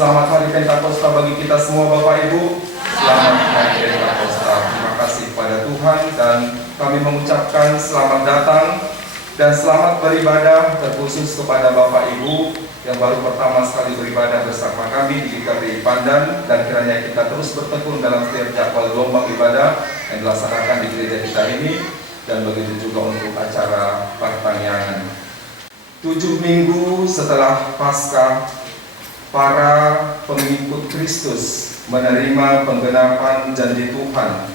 Selamat Hari Pentakosta bagi kita semua Bapak Ibu. Selamat Hari Pentakosta. Terima kasih kepada Tuhan dan kami mengucapkan selamat datang dan selamat beribadah terkhusus kepada Bapak Ibu yang baru pertama sekali beribadah bersama kami di GKPI Pandan, dan kiranya kita terus bertekun dalam setiap jadwal gelombang ibadah yang dilaksanakan di gereja kita ini, dan begitu juga untuk acara pertanyaan. 7 minggu setelah Paskah, para pengikut Kristus menerima penggenapan janji Tuhan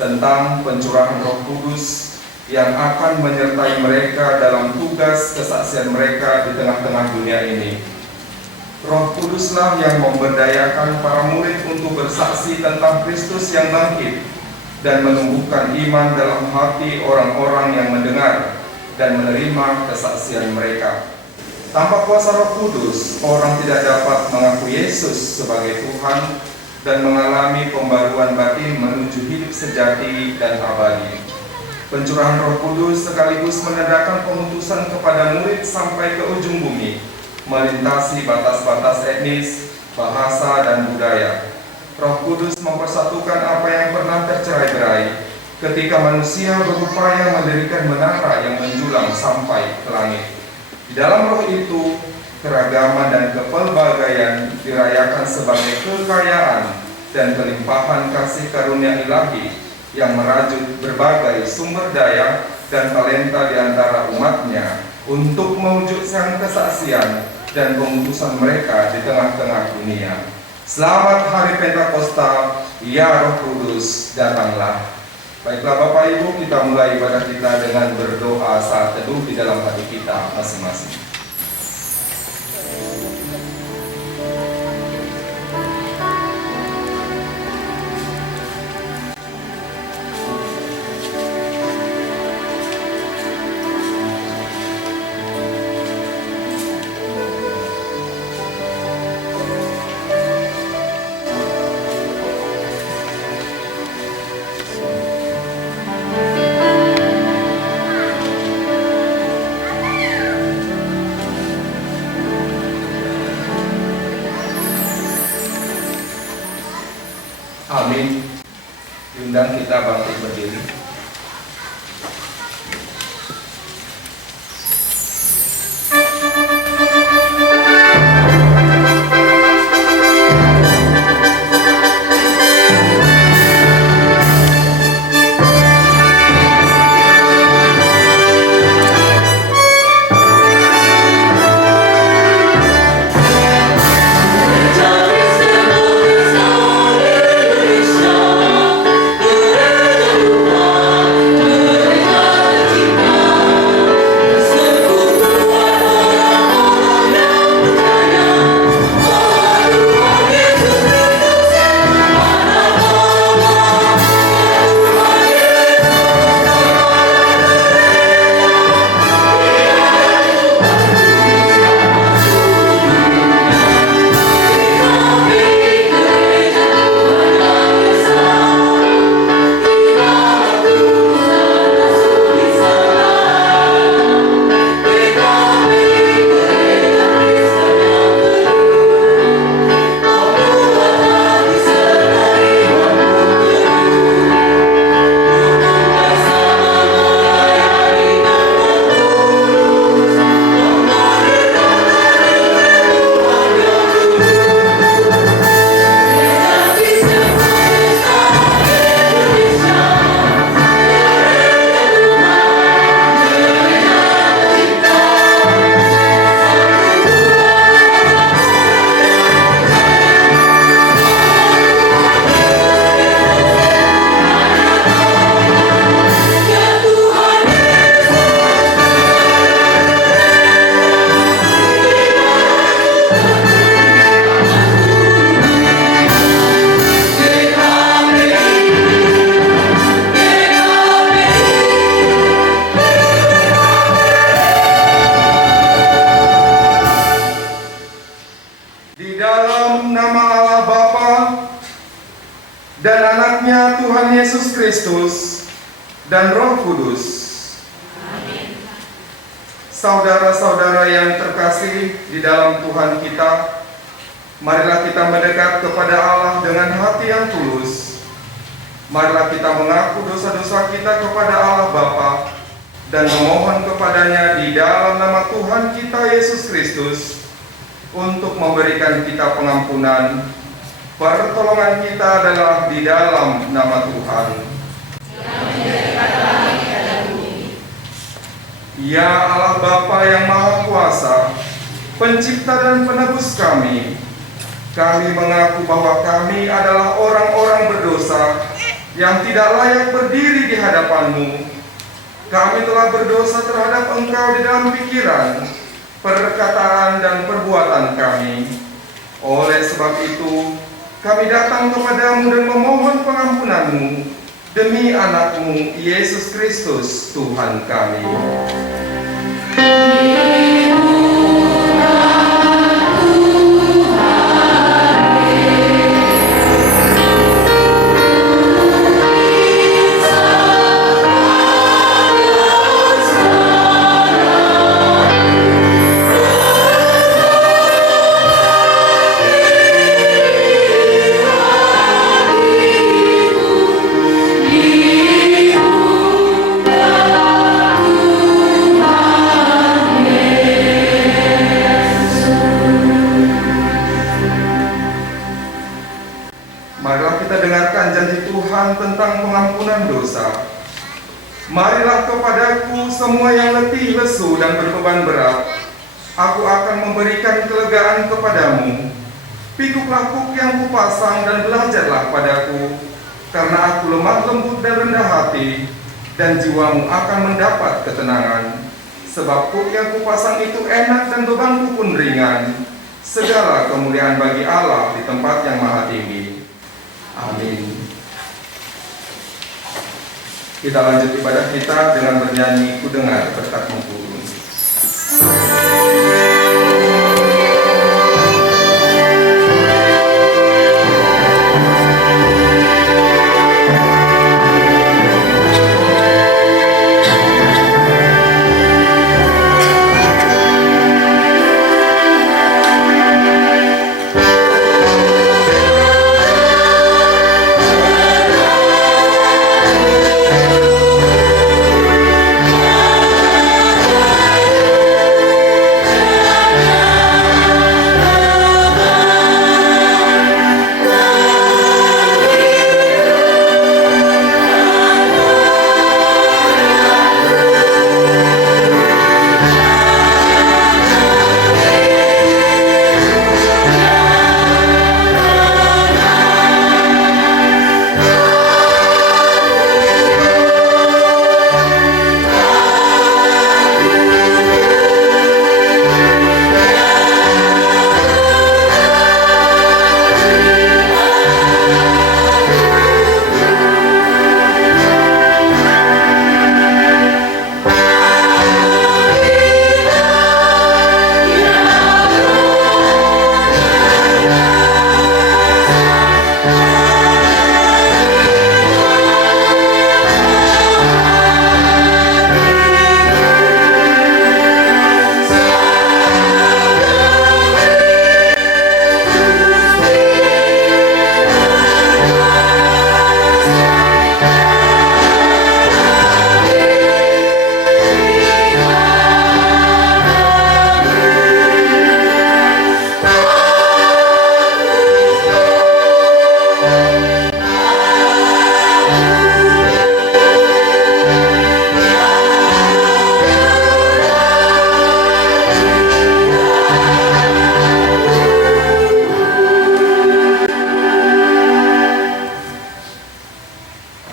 tentang pencurahan Roh Kudus yang akan menyertai mereka dalam tugas kesaksian mereka di tengah-tengah dunia ini. Roh Kuduslah yang memberdayakan para murid untuk bersaksi tentang Kristus yang bangkit dan menumbuhkan iman dalam hati orang-orang yang mendengar dan menerima kesaksian mereka. Tanpa kuasa Roh Kudus, orang tidak dapat mengaku Yesus sebagai Tuhan dan mengalami pembaruan batin menuju hidup sejati dan abadi. Pencurahan Roh Kudus sekaligus menandakan pengutusan kepada murid sampai ke ujung bumi, melintasi batas-batas etnis, bahasa, dan budaya. Roh Kudus mempersatukan apa yang pernah tercerai-berai ketika manusia berupaya mendirikan menara yang menjulang sampai ke langit. Di dalam roh itu, keragaman dan kepelbagaian dirayakan sebagai kekayaan dan kelimpahan kasih karunia ilahi yang merajut berbagai sumber daya dan talenta di antara umatnya untuk mewujudkan kesaksian dan pengutusan mereka di tengah-tengah dunia. Selamat Hari Pentakosta, ya Roh Kudus, datanglah. Baiklah Bapak Ibu, kita mulai ibadah kita dengan berdoa saat teduh di dalam hati kita masing-masing. Amin. Diundang kita bangkit berdiri. dan anaknya Tuhan Yesus Kristus dan Roh Kudus. Amin. Saudara-saudara yang terkasih di dalam Tuhan kita, Marilah kita mendekat kepada Allah dengan hati yang tulus. Marilah kita mengaku dosa-dosa kita kepada Allah Bapa dan memohon kepadanya di dalam nama Tuhan kita Yesus Kristus untuk memberikan kita pengampunan. Pertolongan kita adalah di dalam nama Tuhan. Ya Allah Bapa yang Maha Kuasa, Pencipta dan Penebus kami mengaku bahwa kami adalah orang-orang berdosa yang tidak layak berdiri di hadapan-Mu. Kami telah berdosa terhadap Engkau di dalam pikiran, perkataan, dan perbuatan kami. Oleh sebab itu, kami datang kepadamu dan memohon pengampunan-Mu demi anak-Mu, Yesus Kristus, Tuhan kami. Marilah kita dengarkan janji Tuhan tentang pengampunan dosa. Marilah kepadaku semua yang letih, lesu, dan berbeban berat. Aku akan memberikan kelegaan kepadamu. Pikuklah kuk yang kupasang dan belajarlah padaku, karena aku lemah lembut dan rendah hati, dan jiwamu akan mendapat ketenangan. Sebab kuk yang kupasang itu enak dan bebanku pun ringan. Segala kemuliaan bagi Allah di tempat yang maha tinggi. Amin. Kita lanjut ibadah kita dengan bernyanyi Ku Dengar Berkat-Mu Turun.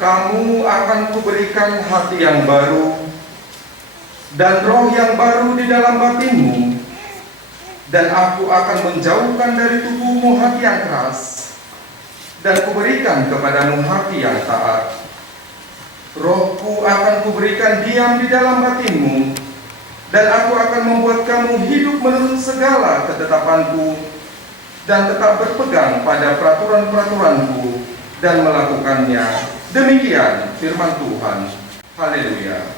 Kamu akan kuberikan hati yang baru dan roh yang baru di dalam batinmu, dan aku akan menjauhkan dari tubuhmu hati yang keras, dan kuberikan kepadamu hati yang taat. Rohku akan kuberikan diam di dalam batinmu, dan aku akan membuat kamu hidup menurut segala ketetapanku, dan tetap berpegang pada peraturan-peraturanku, dan melakukannya. Demikian firman Tuhan. Haleluya.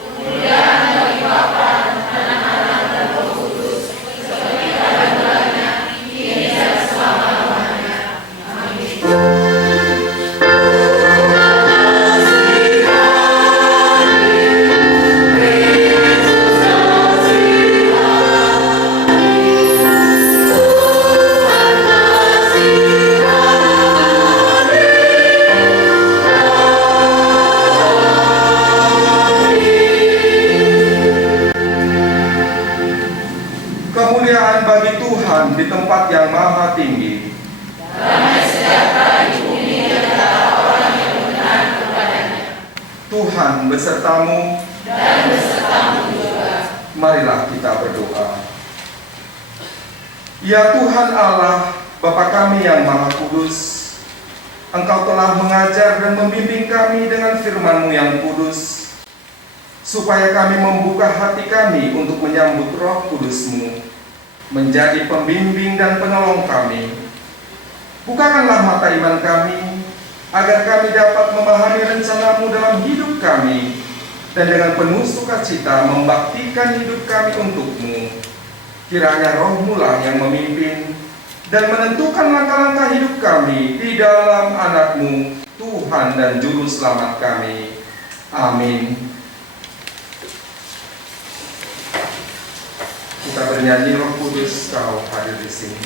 Kemuliaan bagi Bapa dan Anak dan Roh Kudus, seperti pada mulanya, kini dan kemuliaan bagi Tuhan di tempat yang maha tinggi. Damai sejahtera di bumi di antara orang yang benar kepadanya. Tuhan besertamu. Dan besertamu juga. Marilah kita berdoa. Ya Tuhan Allah, Bapa kami yang Maha Kudus, Engkau telah mengajar dan membimbing kami dengan firman-Mu yang kudus, supaya kami membuka hati kami untuk menyambut Roh Kudus-Mu, menjadi pembimbing dan penolong kami. Bukakanlah mata iman kami, agar kami dapat memahami rencana-Mu dalam hidup kami, dan dengan penuh sukacita membaktikan hidup kami untuk-Mu. Kiranya Roh-Mu lah yang memimpin dan menentukan langkah-langkah hidup kami di dalam Anak-Mu, Tuhan dan Juru Selamat kami. Amin. Kita bernyanyi Roh Kudus, Kau hadir di sini.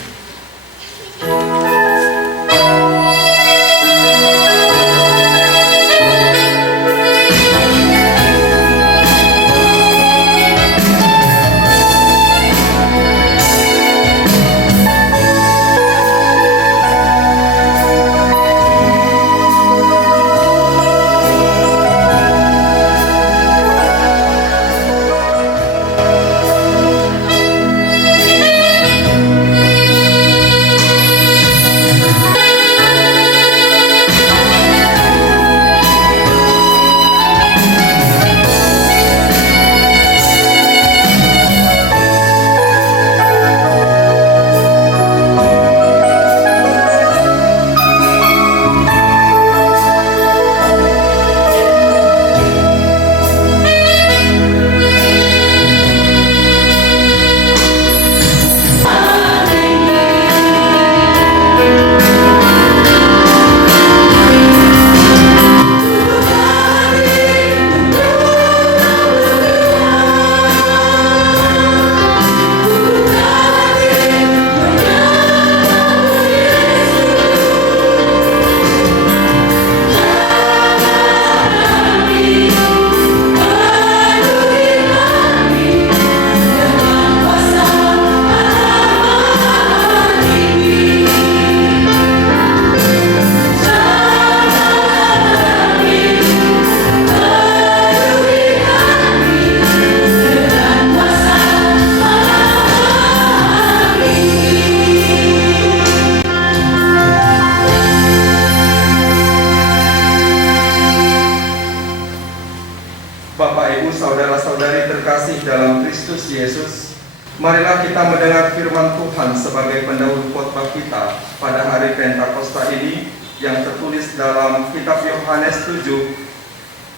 Marilah kita mendengar firman Tuhan sebagai pendahulu khotbah kita pada hari Pentakosta ini yang tertulis dalam kitab Yohanes 7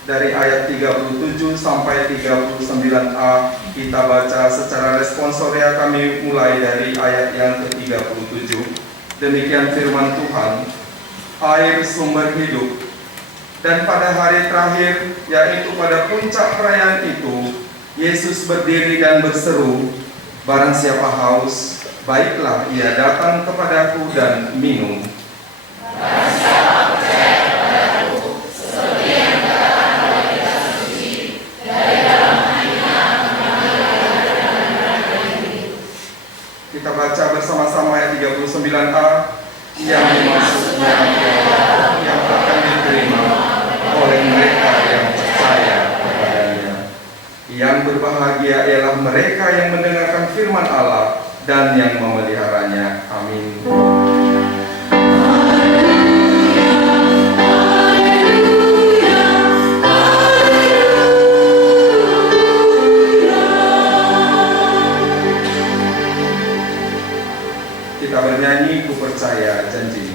dari ayat 37 sampai 39a. Kita baca secara responsoria, kami mulai dari ayat yang ke-37. Demikian firman Tuhan, air sumber hidup. Dan pada hari terakhir, yaitu pada puncak perayaan itu, Yesus berdiri dan berseru, barang siapa haus, baiklah ia datang kepadaku dan minum. Barang siapa percaya kepadaku, seperti yang dikatakan oleh kitab suci, dari dalam hatinya akan mengalir aliran hidup. Kita baca bersama-sama ayat 39a, yang dimaksudnya ialah yang akan diterima oleh mereka yang percaya kepadanya. Yang berbahagia ialah mereka yang mendengarkan firman Allah dan yang memeliharanya. Amin. Kita bernyanyi, ku percaya janji.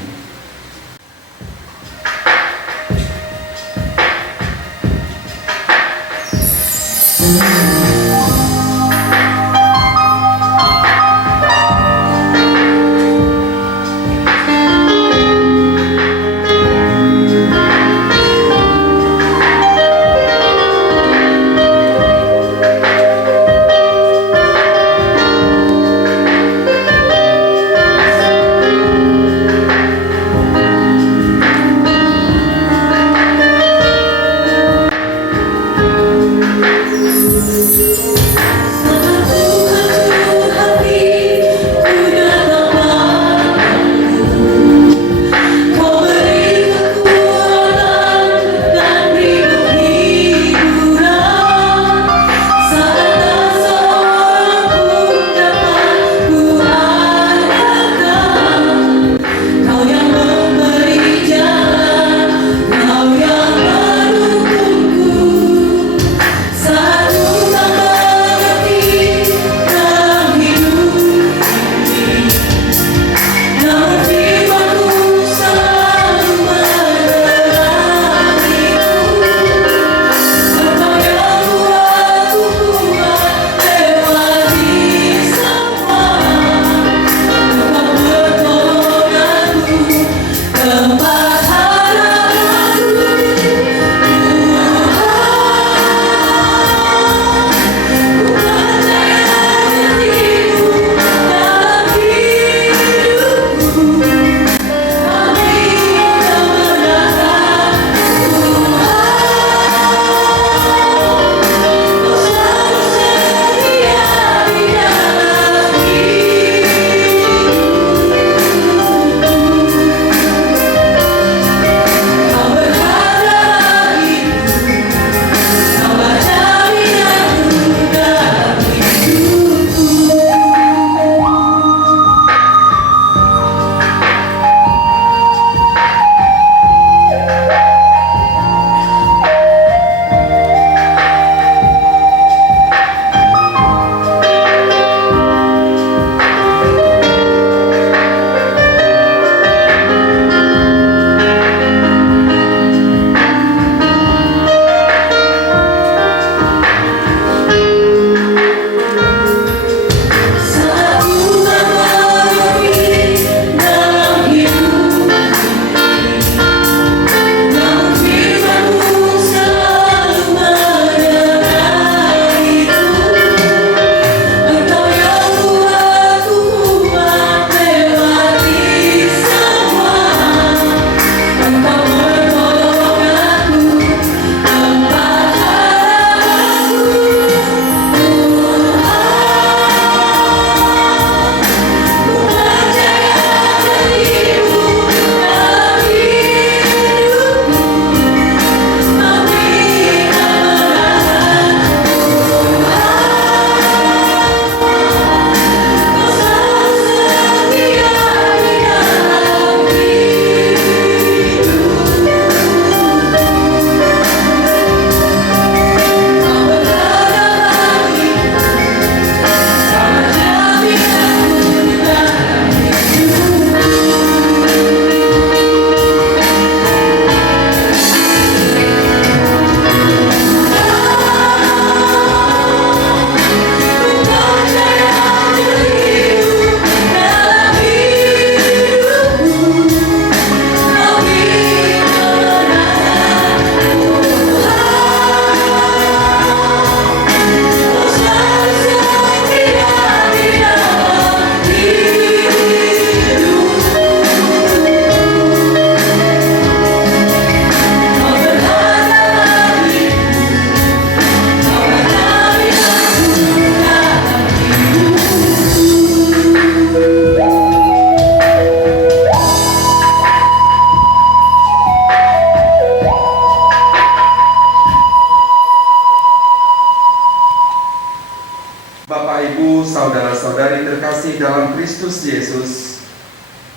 dalam Kristus Yesus.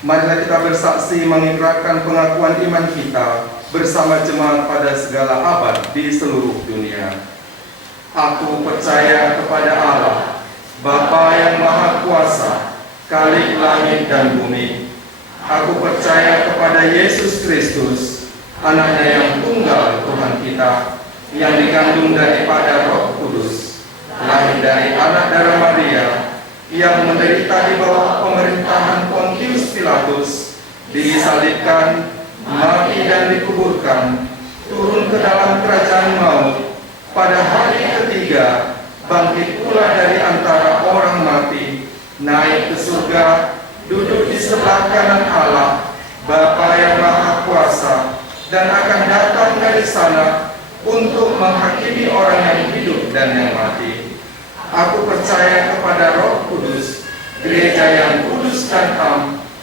Marilah kita bersaksi mengikrarkan pengakuan iman kita bersama jemaat pada segala abad di seluruh dunia. Aku percaya kepada Allah, Bapa yang Maha Kuasa, Khalik langit dan bumi. Aku percaya kepada Yesus Kristus, Anaknya yang tunggal Tuhan kita, yang dikandung daripada Roh Kudus, lahir dari anak darah Maria, yang menderita di bawah pemerintahan Pontius Pilatus, disalibkan, mati dan dikuburkan, turun ke dalam kerajaan maut, pada hari ketiga bangkit pula dari antara orang mati, naik ke surga, duduk di sebelah kanan Allah, Bapa yang Maha Kuasa, dan akan datang dari sana untuk menghakimi orang yang hidup dan yang mati. Aku percaya kepada Roh Kudus, gereja yang kudus dan am,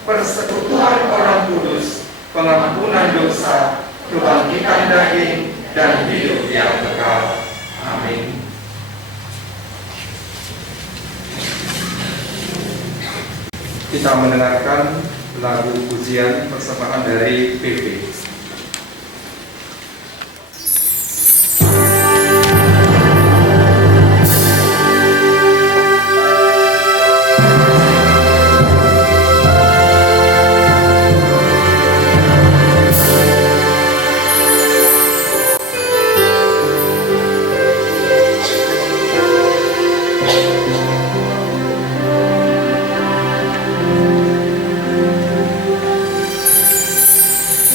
persekutuan orang kudus, pengampunan dosa, kebangkitan daging, dan hidup yang kekal. Amin. Kita mendengarkan lagu pujian persembahan dari PP.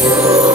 Oh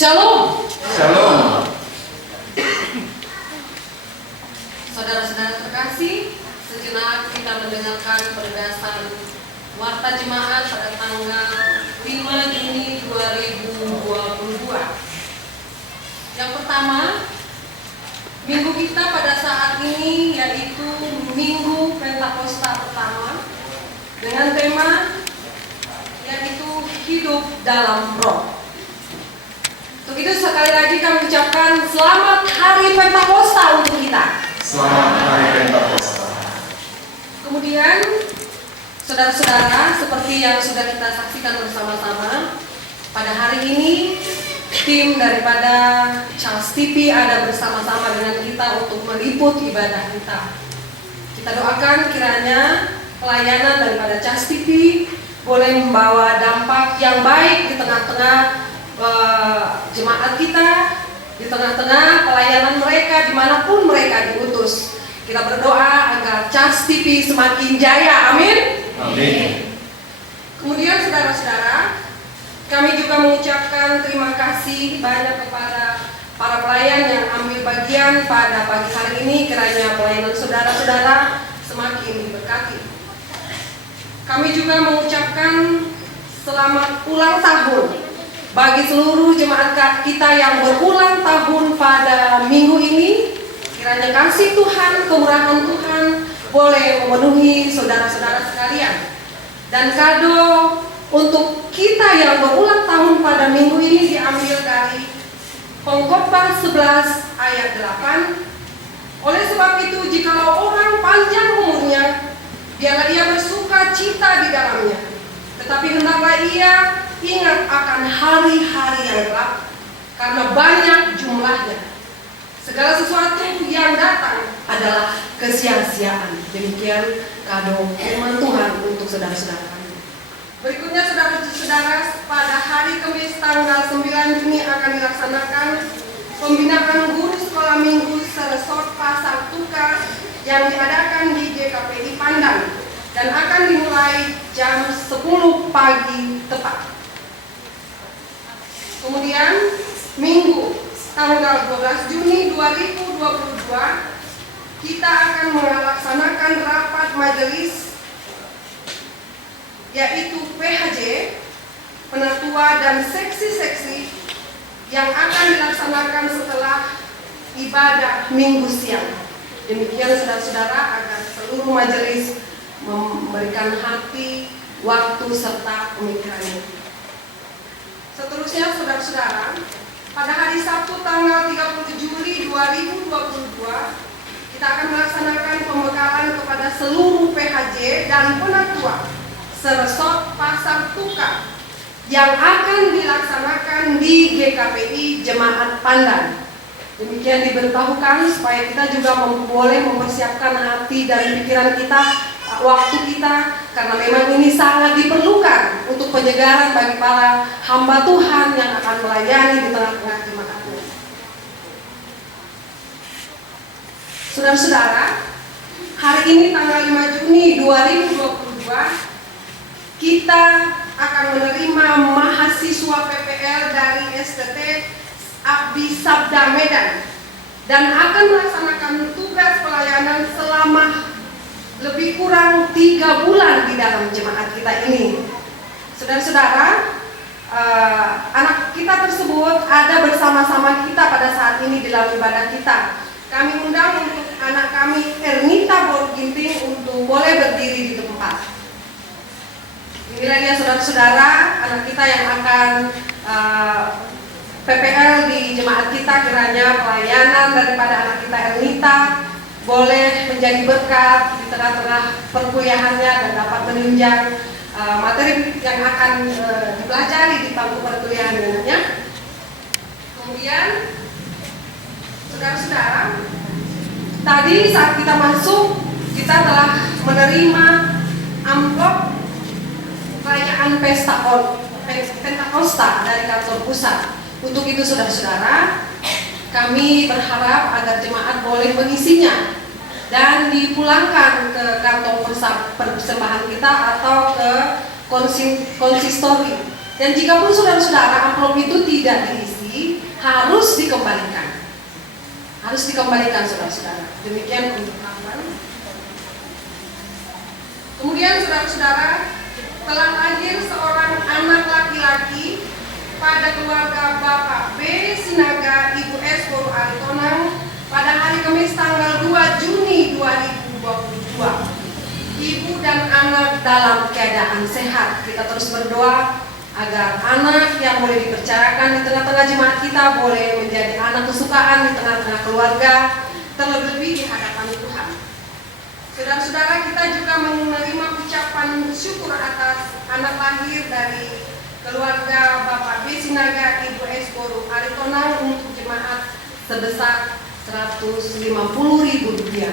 Shalom. Shalom. Saudara-saudara terkasih, sejenak kita mendengarkan perdasan Warta Jemaat pada tanggal 5 Juni 2022. Yang pertama, minggu kita pada saat ini yaitu Minggu Pentakosta pertama dengan tema yaitu hidup dalam roh. Untuk itu sekali lagi kami ucapkan selamat Hari Pentakosta untuk kita. Selamat Hari Pentakosta. Kemudian saudara-saudara, seperti yang sudah kita saksikan bersama-sama, pada hari ini tim daripada Charles TV ada bersama-sama dengan kita untuk meliput ibadah kita. Kita doakan kiranya pelayanan daripada Charles TV boleh membawa dampak yang baik di tengah-tengah jemaat kita, di tengah-tengah pelayanan mereka dimanapun mereka diutus. Kita berdoa agar Charles TV semakin jaya, amin. Amin. Kemudian saudara-saudara, kami juga mengucapkan terima kasih banyak kepada para pelayan yang ambil bagian pada pagi hari ini, kiranya pelayanan saudara-saudara semakin diberkati. Kami juga mengucapkan selamat ulang tahun bagi seluruh jemaat kita yang berulang tahun pada minggu ini. Kiranya kasih Tuhan, kemurahan Tuhan boleh memenuhi saudara-saudara sekalian. Dan kado untuk kita yang berulang tahun pada minggu ini diambil dari Pengkhotbah 11 ayat 8. Oleh sebab itu, jikalau orang panjang umurnya, biarlah ia bersuka cita di dalamnya. Tetapi hendaklah ia ingat akan hari-hari yang gelap, karena banyak jumlahnya. Segala sesuatu yang datang adalah kesia-siaan. Demikian kado firman Tuhan untuk saudara-saudara kami. Berikutnya saudara-saudara, pada hari Kamis tanggal 9 Juni akan dilaksanakan pembinaan guru sekolah minggu Seresot Pasar Tuka yang diadakan di GKPI Pandan dan akan dimulai jam 10 pagi tepat. Kemudian Minggu tanggal 12 Juni 2022 kita akan melaksanakan rapat majelis yaitu PHJ, penatua dan seksi-seksi yang akan dilaksanakan setelah ibadah Minggu siang. Demikian saudara-saudara, agar seluruh majelis memberikan hati, waktu serta pemikirannya. Seterusnya saudara-saudara, pada hari Sabtu tanggal 30 Juli 2022 kita akan melaksanakan pembekalan kepada seluruh PHJ dan penatua Seresot Pasar Tuka yang akan dilaksanakan di GKPI Jemaat Pandan. Demikian diberitahukan supaya kita juga boleh mempersiapkan hati dan pikiran kita, waktu kita, karena memang ini sangat diperlukan untuk penyegaran bagi para hamba Tuhan yang akan melayani di tengah-tengah jemaatnya. Saudara-saudara, hari ini tanggal 5 Juni 2022 kita akan menerima mahasiswa PPL dari STT Abdi Sabda Medan dan akan melaksanakan tugas pelayanan selama lebih kurang 3 bulan di dalam jemaat kita ini. Saudara-saudara, anak kita tersebut ada bersama-sama kita pada saat ini dalam ibadah kita. Kami undang untuk anak kami Ernita Borginting untuk boleh berdiri di tempat. Inilah dia saudara-saudara, anak kita yang akan PPL di jemaat kita, kiranya pelayanan daripada anak kita Ernita boleh menjadi berkat di tengah-tengah perkuliahannya dan dapat menunjang materi yang akan dipelajari di bangku perkuliahannya. Kemudian, saudara-saudara, tadi saat kita masuk, kita telah menerima amplop perayaan Pentakosta dari kantor pusat. Untuk itu saudara-saudara, kami berharap agar jemaat boleh mengisinya dan dipulangkan ke kantong persembahan kita atau ke konsistori. Dan jika pun saudara-saudara amplop itu tidak diisi, harus dikembalikan. Harus dikembalikan saudara-saudara. Demikian untuk aman. Kemudian saudara-saudara, telah lahir seorang anak laki-laki pada keluarga Bapak B. Sinaga Ibu S. Boru Aritonang pada hari Kamis tanggal 2 Juni 2022. Ibu dan anak dalam keadaan sehat. Kita terus berdoa agar anak yang boleh dipercayakan di tengah-tengah jemaat kita boleh menjadi anak kesukaan di tengah-tengah keluarga, terlebih di hadapan Tuhan. Saudara-saudara, kita juga menerima ucapan syukur atas anak lahir dari keluarga Bapak B. Sinaga Ibu S. Boru Aritonang untuk jemaat sebesar Rp150.000.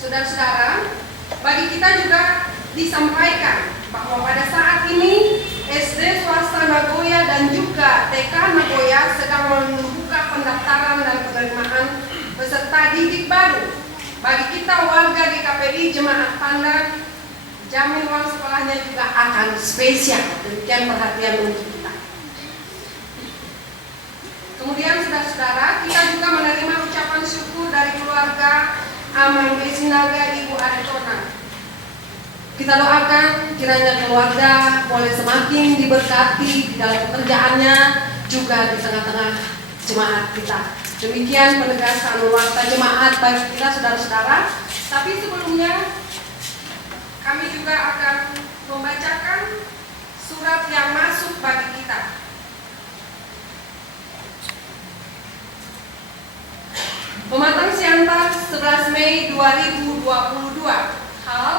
Saudara-saudara, bagi kita juga disampaikan bahwa pada saat ini SD swasta Nagoya dan juga TK Nagoya sedang membuka pendaftaran dan penerimaan peserta didik baru. Bagi kita warga GKPI Jemaat Pandan, jamin uang sekolahnya juga akan spesial. Demikian perhatian untuk kita. Kemudian saudara-saudara, kita juga menerima ucapan syukur dari keluarga Amang B. Sinaga Ibu Aritonang. Kita doakan kiranya keluarga boleh semakin diberkati di dalam pekerjaannya, juga di tengah-tengah jemaat kita. Demikian penegasan warta jemaat bagi kita saudara-saudara. Tapi sebelumnya kami juga akan membacakan surat yang masuk bagi kita. Pematang Siantar 11 Mei 2022. Hal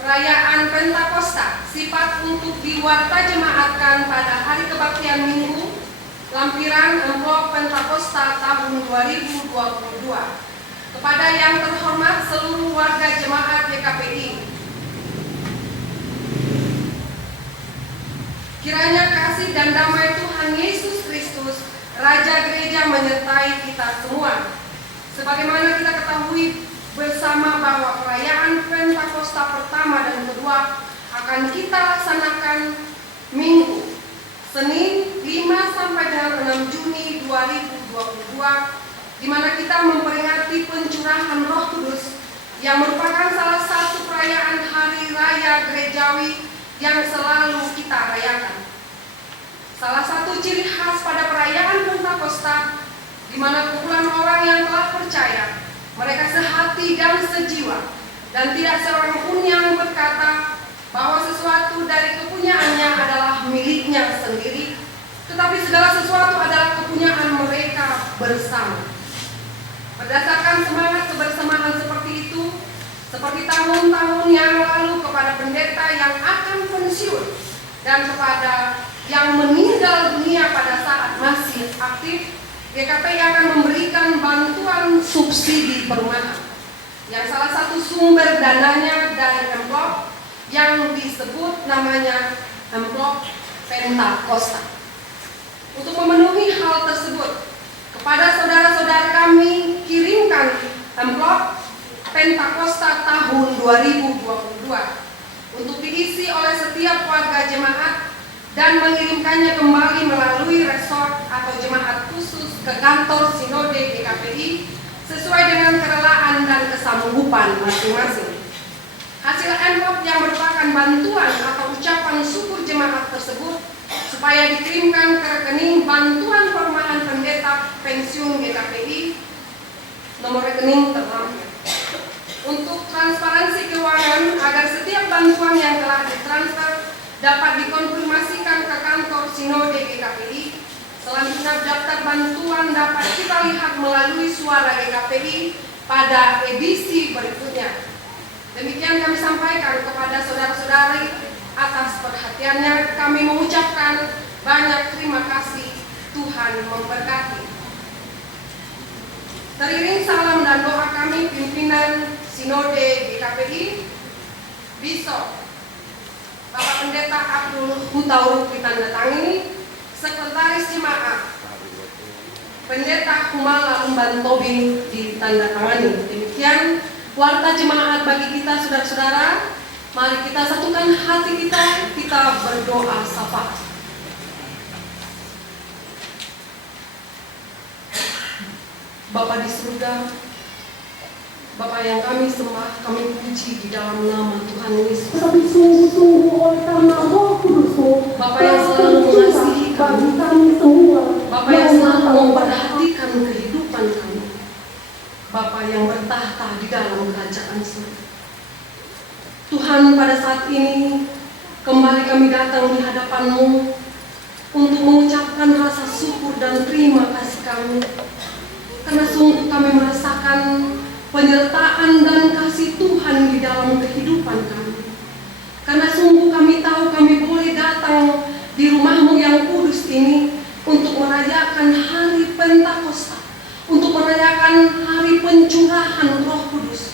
perayaan Pentakosta, sifat untuk diwarta jemaatkan pada hari kebaktian Minggu, lampiran amplop Pentakosta tahun 2022. Kepada yang terhormat seluruh warga jemaat GKPI, kiranya kasih dan damai Tuhan Yesus Kristus, Raja Gereja menyertai kita semua. Sebagaimana kita ketahui bersama bahwa perayaan Pentakosta pertama dan kedua akan kita laksanakan Minggu, Senin 5 sampai dengan 6 Juni 2022, di mana kita memperingati pencurahan Roh Kudus yang merupakan salah satu perayaan Hari Raya Gerejawi yang selalu kita rayakan. Salah satu ciri khas pada perayaan Pentakosta, di mana kumpulan orang yang telah percaya, mereka sehati dan sejiwa, dan tidak seorang pun yang berkata bahwa sesuatu dari kepunyaannya adalah miliknya sendiri, tetapi segala sesuatu adalah kepunyaan mereka bersama. Berdasarkan semangat kebersamaan seperti itu, seperti tahun-tahun yang lalu kepada pendeta yang akan pensiun dan kepada yang meninggal dunia pada saat masih aktif, GKPI akan memberikan bantuan subsidi perumahan yang salah satu sumber dananya dari amplop yang disebut namanya amplop Pentakosta. Untuk memenuhi hal tersebut, kepada saudara-saudara kami kirimkan amplop Pentakosta tahun 2022 untuk diisi oleh setiap warga jemaat dan mengirimkannya kembali melalui resort atau jemaat khusus ke kantor Sinode GKPI sesuai dengan kerelaan dan kesanggupan masing-masing. Hasil amplop yang merupakan bantuan atau ucapan syukur jemaat tersebut supaya dikirimkan ke rekening bantuan perumahan pendeta pensiun GKPI, nomor rekening terlampir. Untuk transparansi keuangan agar setiap bantuan yang telah ditransfer dapat dikonfirmasikan ke kantor Sinode GKPI. Selanjutnya daftar bantuan dapat kita lihat melalui Suara GKPI pada edisi berikutnya. Demikian kami sampaikan kepada saudara-saudari atas perhatiannya. Kami mengucapkan banyak terima kasih. Tuhan memberkati. Teriring salam dan doa kami pimpinan Sinode GKPI, Bishop Bapak Pendeta Abdul Hutauruk ditandatangani, Sekretaris Jemaat Pendeta Kumala Umban Tobing ditandatangani. Demikian warta jemaat bagi kita saudara-saudara. Mari kita satukan hati kita berdoa syafaat. Bapa di surga, Bapa yang kami sembah, kami puji di dalam nama Tuhan Yesus. Tapi sungguh-sungguh oleh karena Roh Kudus-Mu, Bapa yang selalu mengasihi kami, semua, Bapa yang selalu memperhatikan kehidupan kami, Bapa yang bertahta di dalam kerajaan surga. Tuhan, pada saat ini kembali kami datang di hadapan-Mu untuk mengucapkan rasa syukur dan terima kasih kami, karena sungguh kami merasakan penyertaan dan kasih Tuhan di dalam kehidupan kami. Karena sungguh kami tahu kami boleh datang di rumah-Mu yang kudus ini untuk merayakan hari Pentakosta, untuk merayakan hari pencurahan Roh Kudus.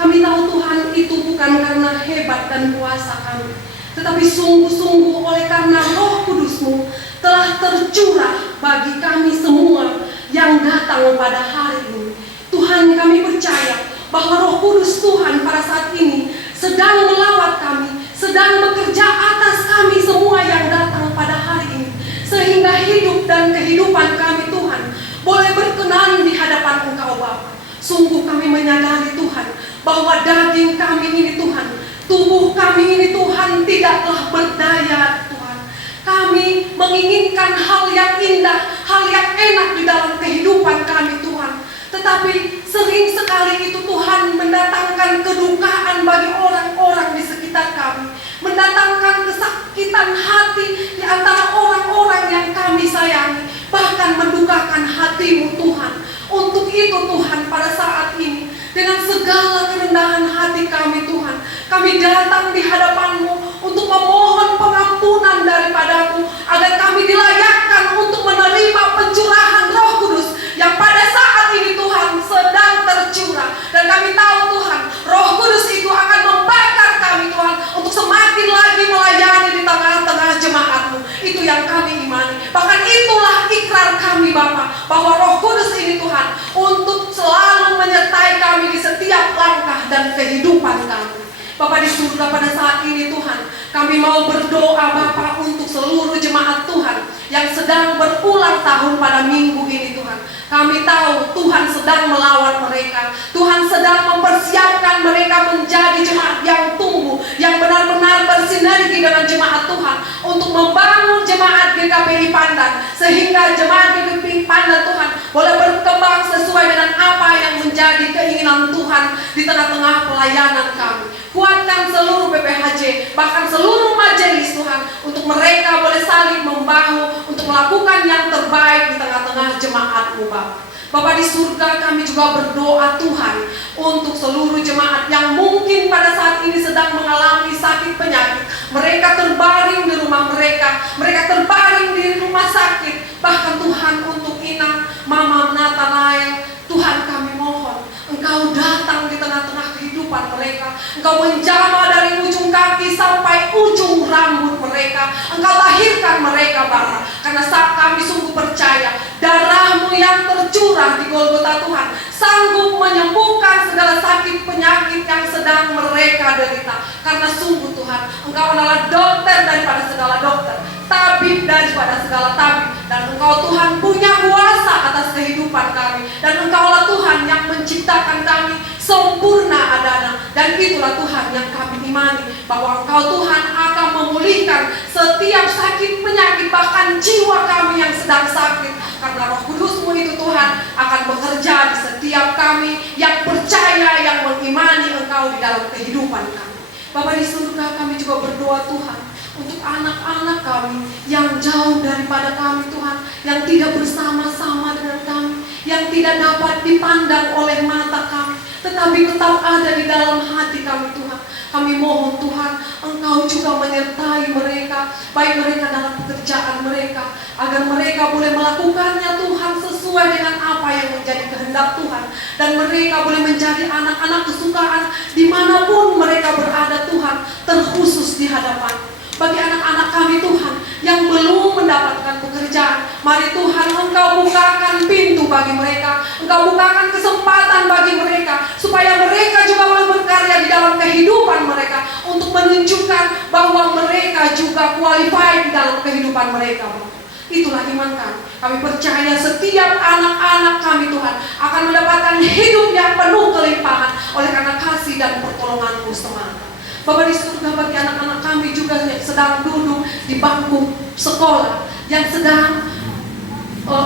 Kami tahu Tuhan itu bukan karena hebat dan kuasa kami, tetapi sungguh-sungguh oleh karena Roh Kudus-Mu telah tercurah bagi kami semua yang datang pada hari ini. Tuhan, kami percaya bahwa Roh Kudus Tuhan pada saat ini sedang melawat kami, sedang bekerja atas kami semua yang datang pada hari ini, sehingga hidup dan kehidupan kami Tuhan boleh berkenan di hadapan Engkau Bapa. Sungguh kami menyadari Tuhan bahwa daging kami ini Tuhan, tubuh kami ini Tuhan tidaklah berdaya Tuhan. Kami menginginkan hal yang indah, hal yang enak di dalam kehidupan kami Tuhan. Tetapi sering sekali itu Tuhan mendatangkan kedukaan bagi orang-orang di sekitar kami, mendatangkan kesakitan hati di antara orang-orang yang kami sayangi, bahkan mendukakan hati-Mu Tuhan. Untuk itu Tuhan, pada saat ini dengan segala kerendahan hati kami Tuhan, kami datang di hadapan-Mu untuk memohon pengampunan daripada-Mu, agar kami dilayakkan untuk menerima pencurahan Roh Kudus yang pada saat ini Tuhan sedang tercurah. Dan kami tahu Tuhan, Roh Kudus itu akan membakar kami Tuhan untuk semakin lagi melayani di tengah-tengah jemaat-Mu. Itu yang kami imani. Bahkan itulah ikrar kami Bapa, bahwa Roh Kudus ini Tuhan untuk selalu menyertai kami di setiap langkah dan kehidupan kami. Bapa di surga, pada saat ini Tuhan, kami mau berdoa Bapa untuk seluruh jemaat Tuhan yang sedang berulang tahun pada minggu ini Tuhan. Kami tahu Tuhan sedang melawat mereka, Tuhan sedang mempersiapkan mereka menjadi jemaat yang tumbuh, yang benar-benar bersinergi dengan jemaat Tuhan untuk membangun jemaat GKPI Pandan, sehingga jemaat GKPI Pandan Tuhan boleh berkembang sesuai dengan apa yang menjadi keinginan Tuhan di tengah-tengah pelayanan kami. Kuatkan seluruh PPHJ, bahkan seluruh majelis Tuhan, untuk mereka boleh saling membahu untuk melakukan yang terbaik di tengah-tengah jemaat-Mu Bapa. Bapa di surga, kami juga berdoa Tuhan untuk seluruh jemaat yang mungkin pada saat ini sedang mengalami sakit penyakit. Mereka terbaring di rumah mereka terbaring di rumah sakit. Bahkan Tuhan untuk Ina, Mama Nathanael, Tuhan kami mohon Engkau datang di tengah-tengah kehidupan mereka. Engkau menjamah dari ujung kaki sampai ujung rambut mereka. Engkau lahirkan mereka Bapa. Karena saat kami sungguh percaya darah-Mu yang tercurah di Golgota Tuhan sanggup menyembuhkan segala sakit penyakit yang sedang mereka derita. Karena sungguh Tuhan, Engkau adalah dokter daripada segala dokter, tabib daripada segala tabib. Dan Engkau Tuhan punya kuasa atas kehidupan kami. Dan Engkaulah Tuhan yang menciptakan kami sempurna adanya. Dan itulah Tuhan yang kami imani, bahwa Engkau Tuhan akan memulihkan setiap sakit penyakit, bahkan jiwa kami yang sedang sakit. Karena Roh Kudus-Mu itu Tuhan akan bekerja di setiap kami yang percaya, yang mengimani Engkau di dalam kehidupan kami. Bapa di surga, kami juga berdoa Tuhan untuk anak-anak kami yang jauh daripada kami Tuhan, yang tidak bersama-sama dengan kami, yang tidak dapat dipandang oleh mata kami, tetapi tetap ada di dalam hati kami Tuhan. Kami mohon Tuhan, Engkau juga menyertai mereka, baik mereka dalam pekerjaan mereka, agar mereka boleh melakukannya Tuhan sesuai dengan apa yang menjadi kehendak Tuhan. Dan mereka boleh menjadi anak-anak kesukaan dimanapun mereka berada Tuhan, terkhusus di hadapan. Bagi anak-anak kami Tuhan yang belum mendapatkan pekerjaan, mari Tuhan Engkau bukakan pintu bagi mereka, Engkau bukakan kesempatan bagi mereka, supaya mereka juga boleh berkarya di dalam kehidupan mereka, untuk menunjukkan bahwa mereka juga qualified di dalam kehidupan mereka. Itulah iman kami. Kami percaya setiap anak-anak kami Tuhan akan mendapatkan hidup yang penuh kelimpahan oleh karena kasih dan pertolongan-Mu semata. Bapa di surga, bagi anak-anak kami juga yang sedang duduk di bangku sekolah, yang sedang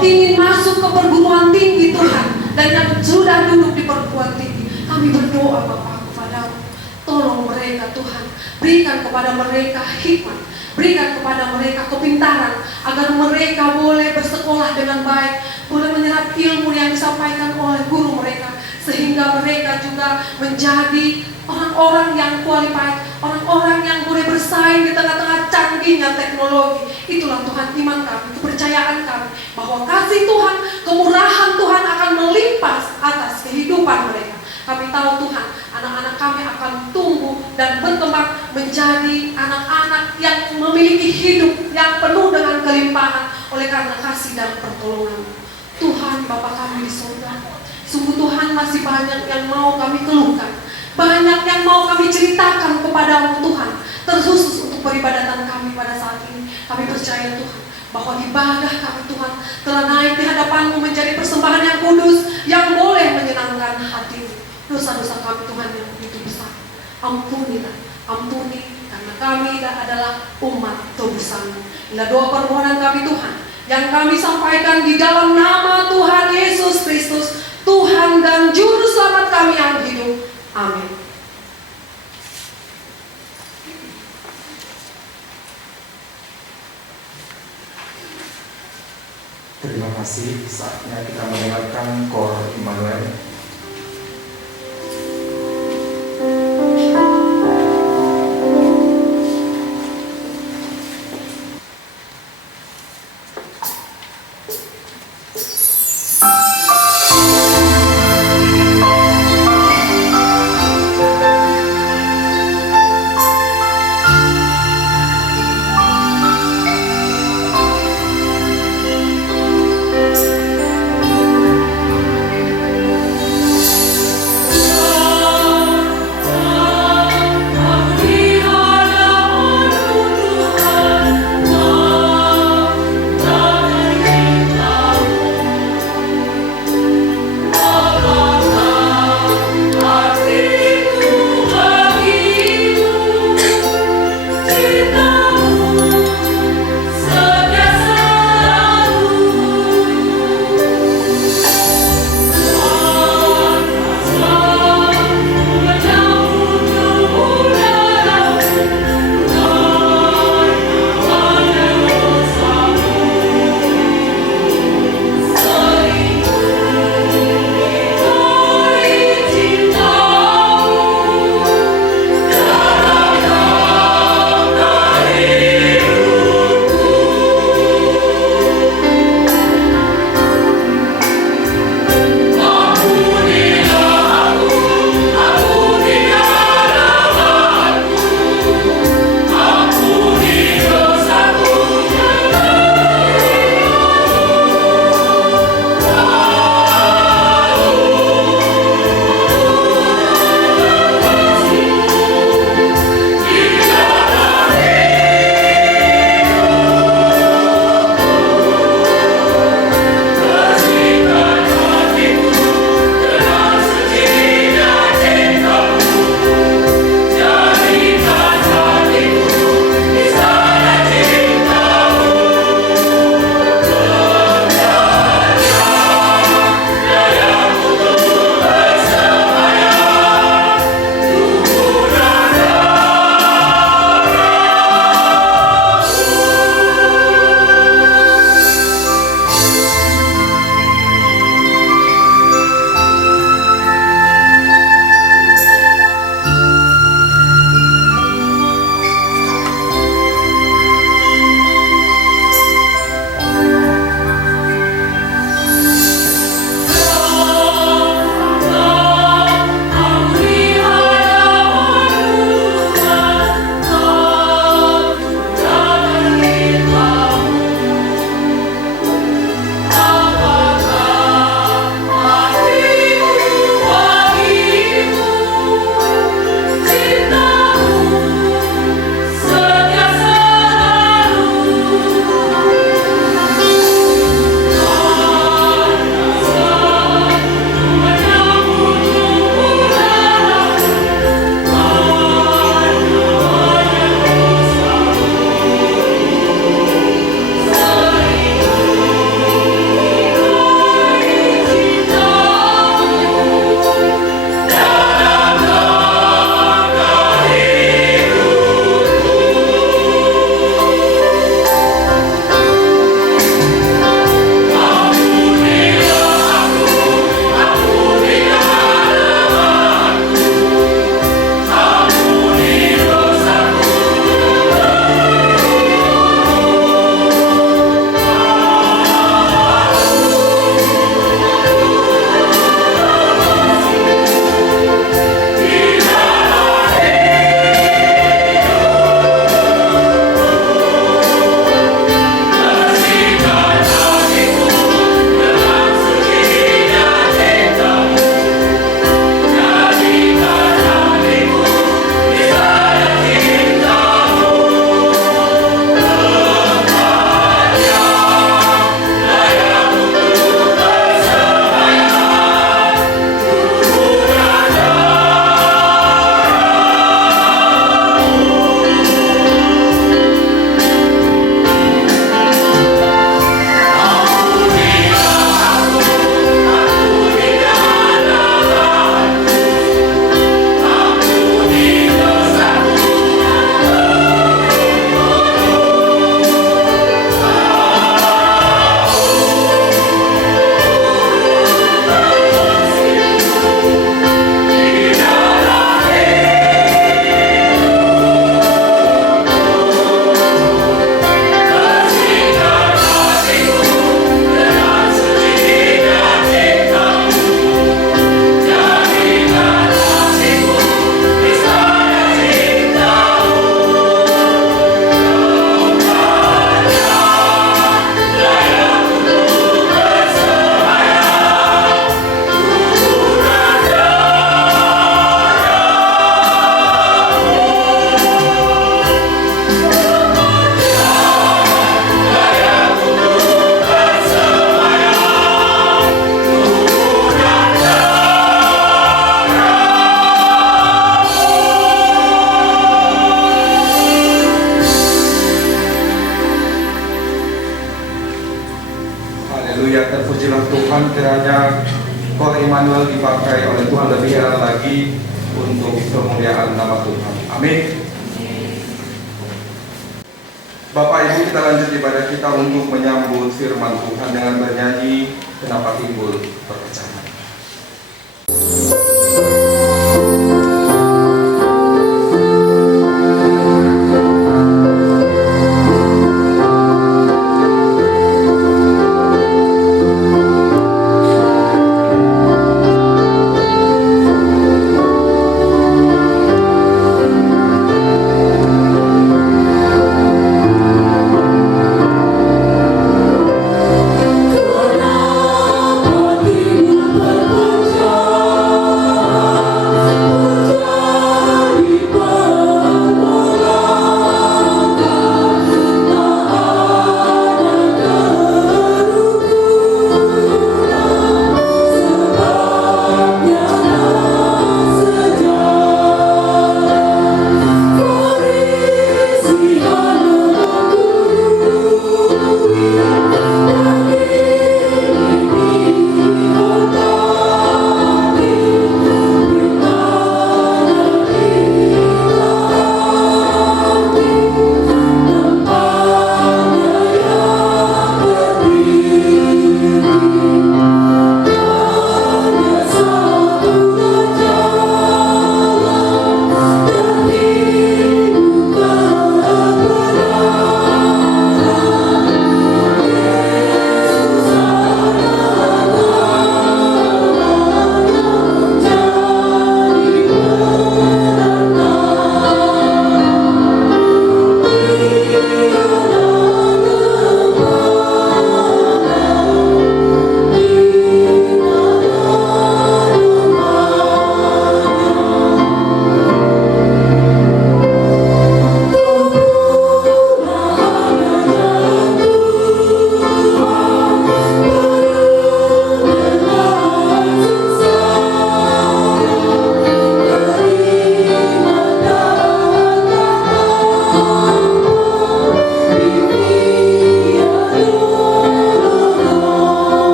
ingin masuk ke perguruan tinggi Tuhan, dan yang sudah duduk di perguruan tinggi, kami berdoa Bapa kepada-Mu, tolong mereka Tuhan, berikan kepada mereka hikmat, berikan kepada mereka kepintaran, agar mereka boleh bersekolah dengan baik, boleh menyerap ilmu yang disampaikan oleh guru mereka, sehingga mereka juga menjadi orang-orang yang qualified, orang-orang yang boleh bersaing di tengah-tengah canggihnya teknologi. Itulah Tuhan iman kami, kepercayaan kami, bahwa kasih Tuhan, kemurahan Tuhan akan melimpah atas kehidupan mereka. Kami tahu Tuhan, anak-anak kami akan tumbuh dan berkembang menjadi anak-anak yang memiliki hidup yang penuh dengan kelimpahan oleh karena kasih dan pertolongan Tuhan. Bapa kami di surga, sungguh Tuhan masih banyak yang mau kami keluhkan, banyak yang mau kami ceritakan kepada-Mu Tuhan, terkhusus untuk peribadatan kami pada saat ini. Kami percaya Tuhan, bahwa ibadah kami Tuhan telah naik di hadapan-Mu menjadi persembahan yang kudus, yang boleh menyenangkan hati-Mu. Dosa-dosa kami Tuhan yang begitu besar, ampunilah, ampuni, karena kami adalah umat tebusan-Mu. Inilah doa permohonan kami Tuhan, yang kami sampaikan di dalam nama Tuhan Yesus Kristus, Tuhan dan Juru Selamat kami yang hidup. Amin. Terima kasih. Saatnya kita mendengarkan Kor Immanuel. Terpujilah Tuhan, kiranya Kor Immanuel dipakai oleh Tuhan lebih heran lagi untuk kemuliaan nama Tuhan. Amin. Bapak Ibu, kita lanjut ibadah kita untuk menyambut firman Tuhan dengan bernyanyi Kenapa Timbul Perpecahan.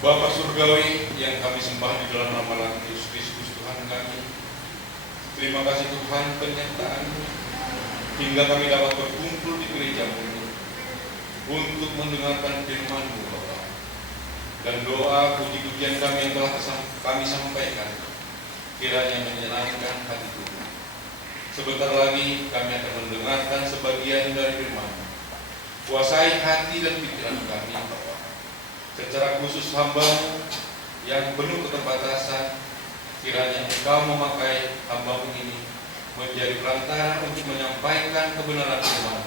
Bapa Surgawi yang kami sembah di dalam nama Yesus Kristus Tuhan kami, terima kasih Tuhan penyertaan-Mu hingga kami dapat berkumpul di gereja-Mu untuk mendengarkan firman-Mu Bapa. Dan doa puji-pujian kami yang telah kami sampaikan kiranya menyenangkan hati Tuhan. Sebentar lagi kami akan mendengarkan sebagian dari firman-Mu. Kuasai hati dan pikiran kami Bapa. Secara khusus hamba-Mu yang penuh keterbatasan, kiranya Engkau memakai hamba-Mu ini menjadi perantara untuk menyampaikan kebenaran firman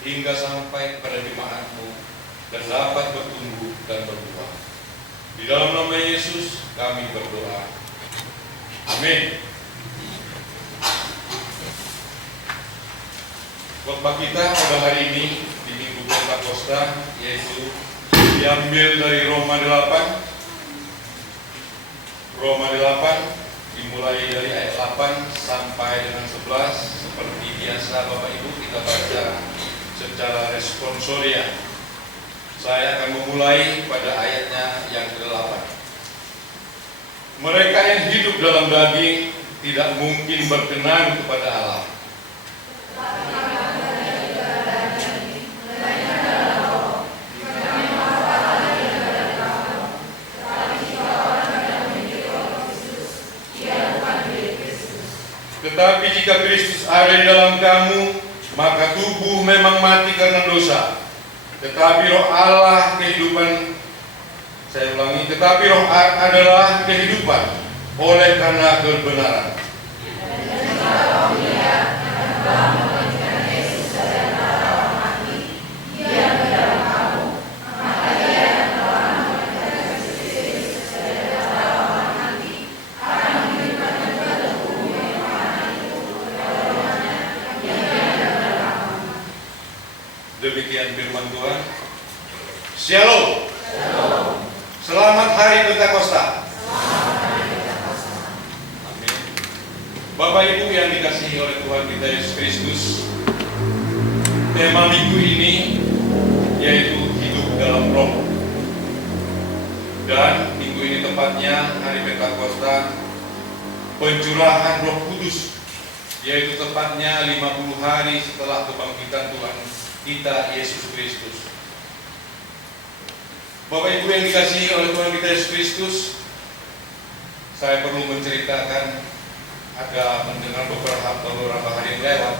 hingga sampai pada jemaat-Mu dan dapat bertumbuh dan berbuah. Di dalam nama Yesus kami berdoa. Amin. Khotbah kita pada hari ini di Minggu Pentakosta yaitu diambil dari Roma 8 dimulai dari ayat 8 sampai dengan 11. Seperti biasa Bapak Ibu kita baca secara responsorial. Saya akan memulai pada ayatnya yang ke-8. Mereka yang hidup dalam daging tidak mungkin berkenan kepada Allah. Tetapi jika Kristus ada di dalam kamu, maka tubuh memang mati karena dosa. Tetapi roh Allah kehidupan. Saya ulangi, tetapi roh adalah kehidupan oleh karena kebenaran. Demikian firman Tuhan. Shalom. Selamat Hari Pentakosta. Amin. Bapak Ibu yang dikasihi oleh Tuhan kita Yesus Kristus, tema minggu ini yaitu hidup dalam Roh. Dan minggu ini tepatnya Hari Pentakosta, pencurahan Roh Kudus, yaitu tepatnya 50 hari setelah kebangkitan Tuhan kita Yesus Kristus. Bapak Ibu yang dikasihi oleh Tuhan kita Yesus Kristus, saya perlu menceritakan, ada mendengar beberapa hari yang lewat,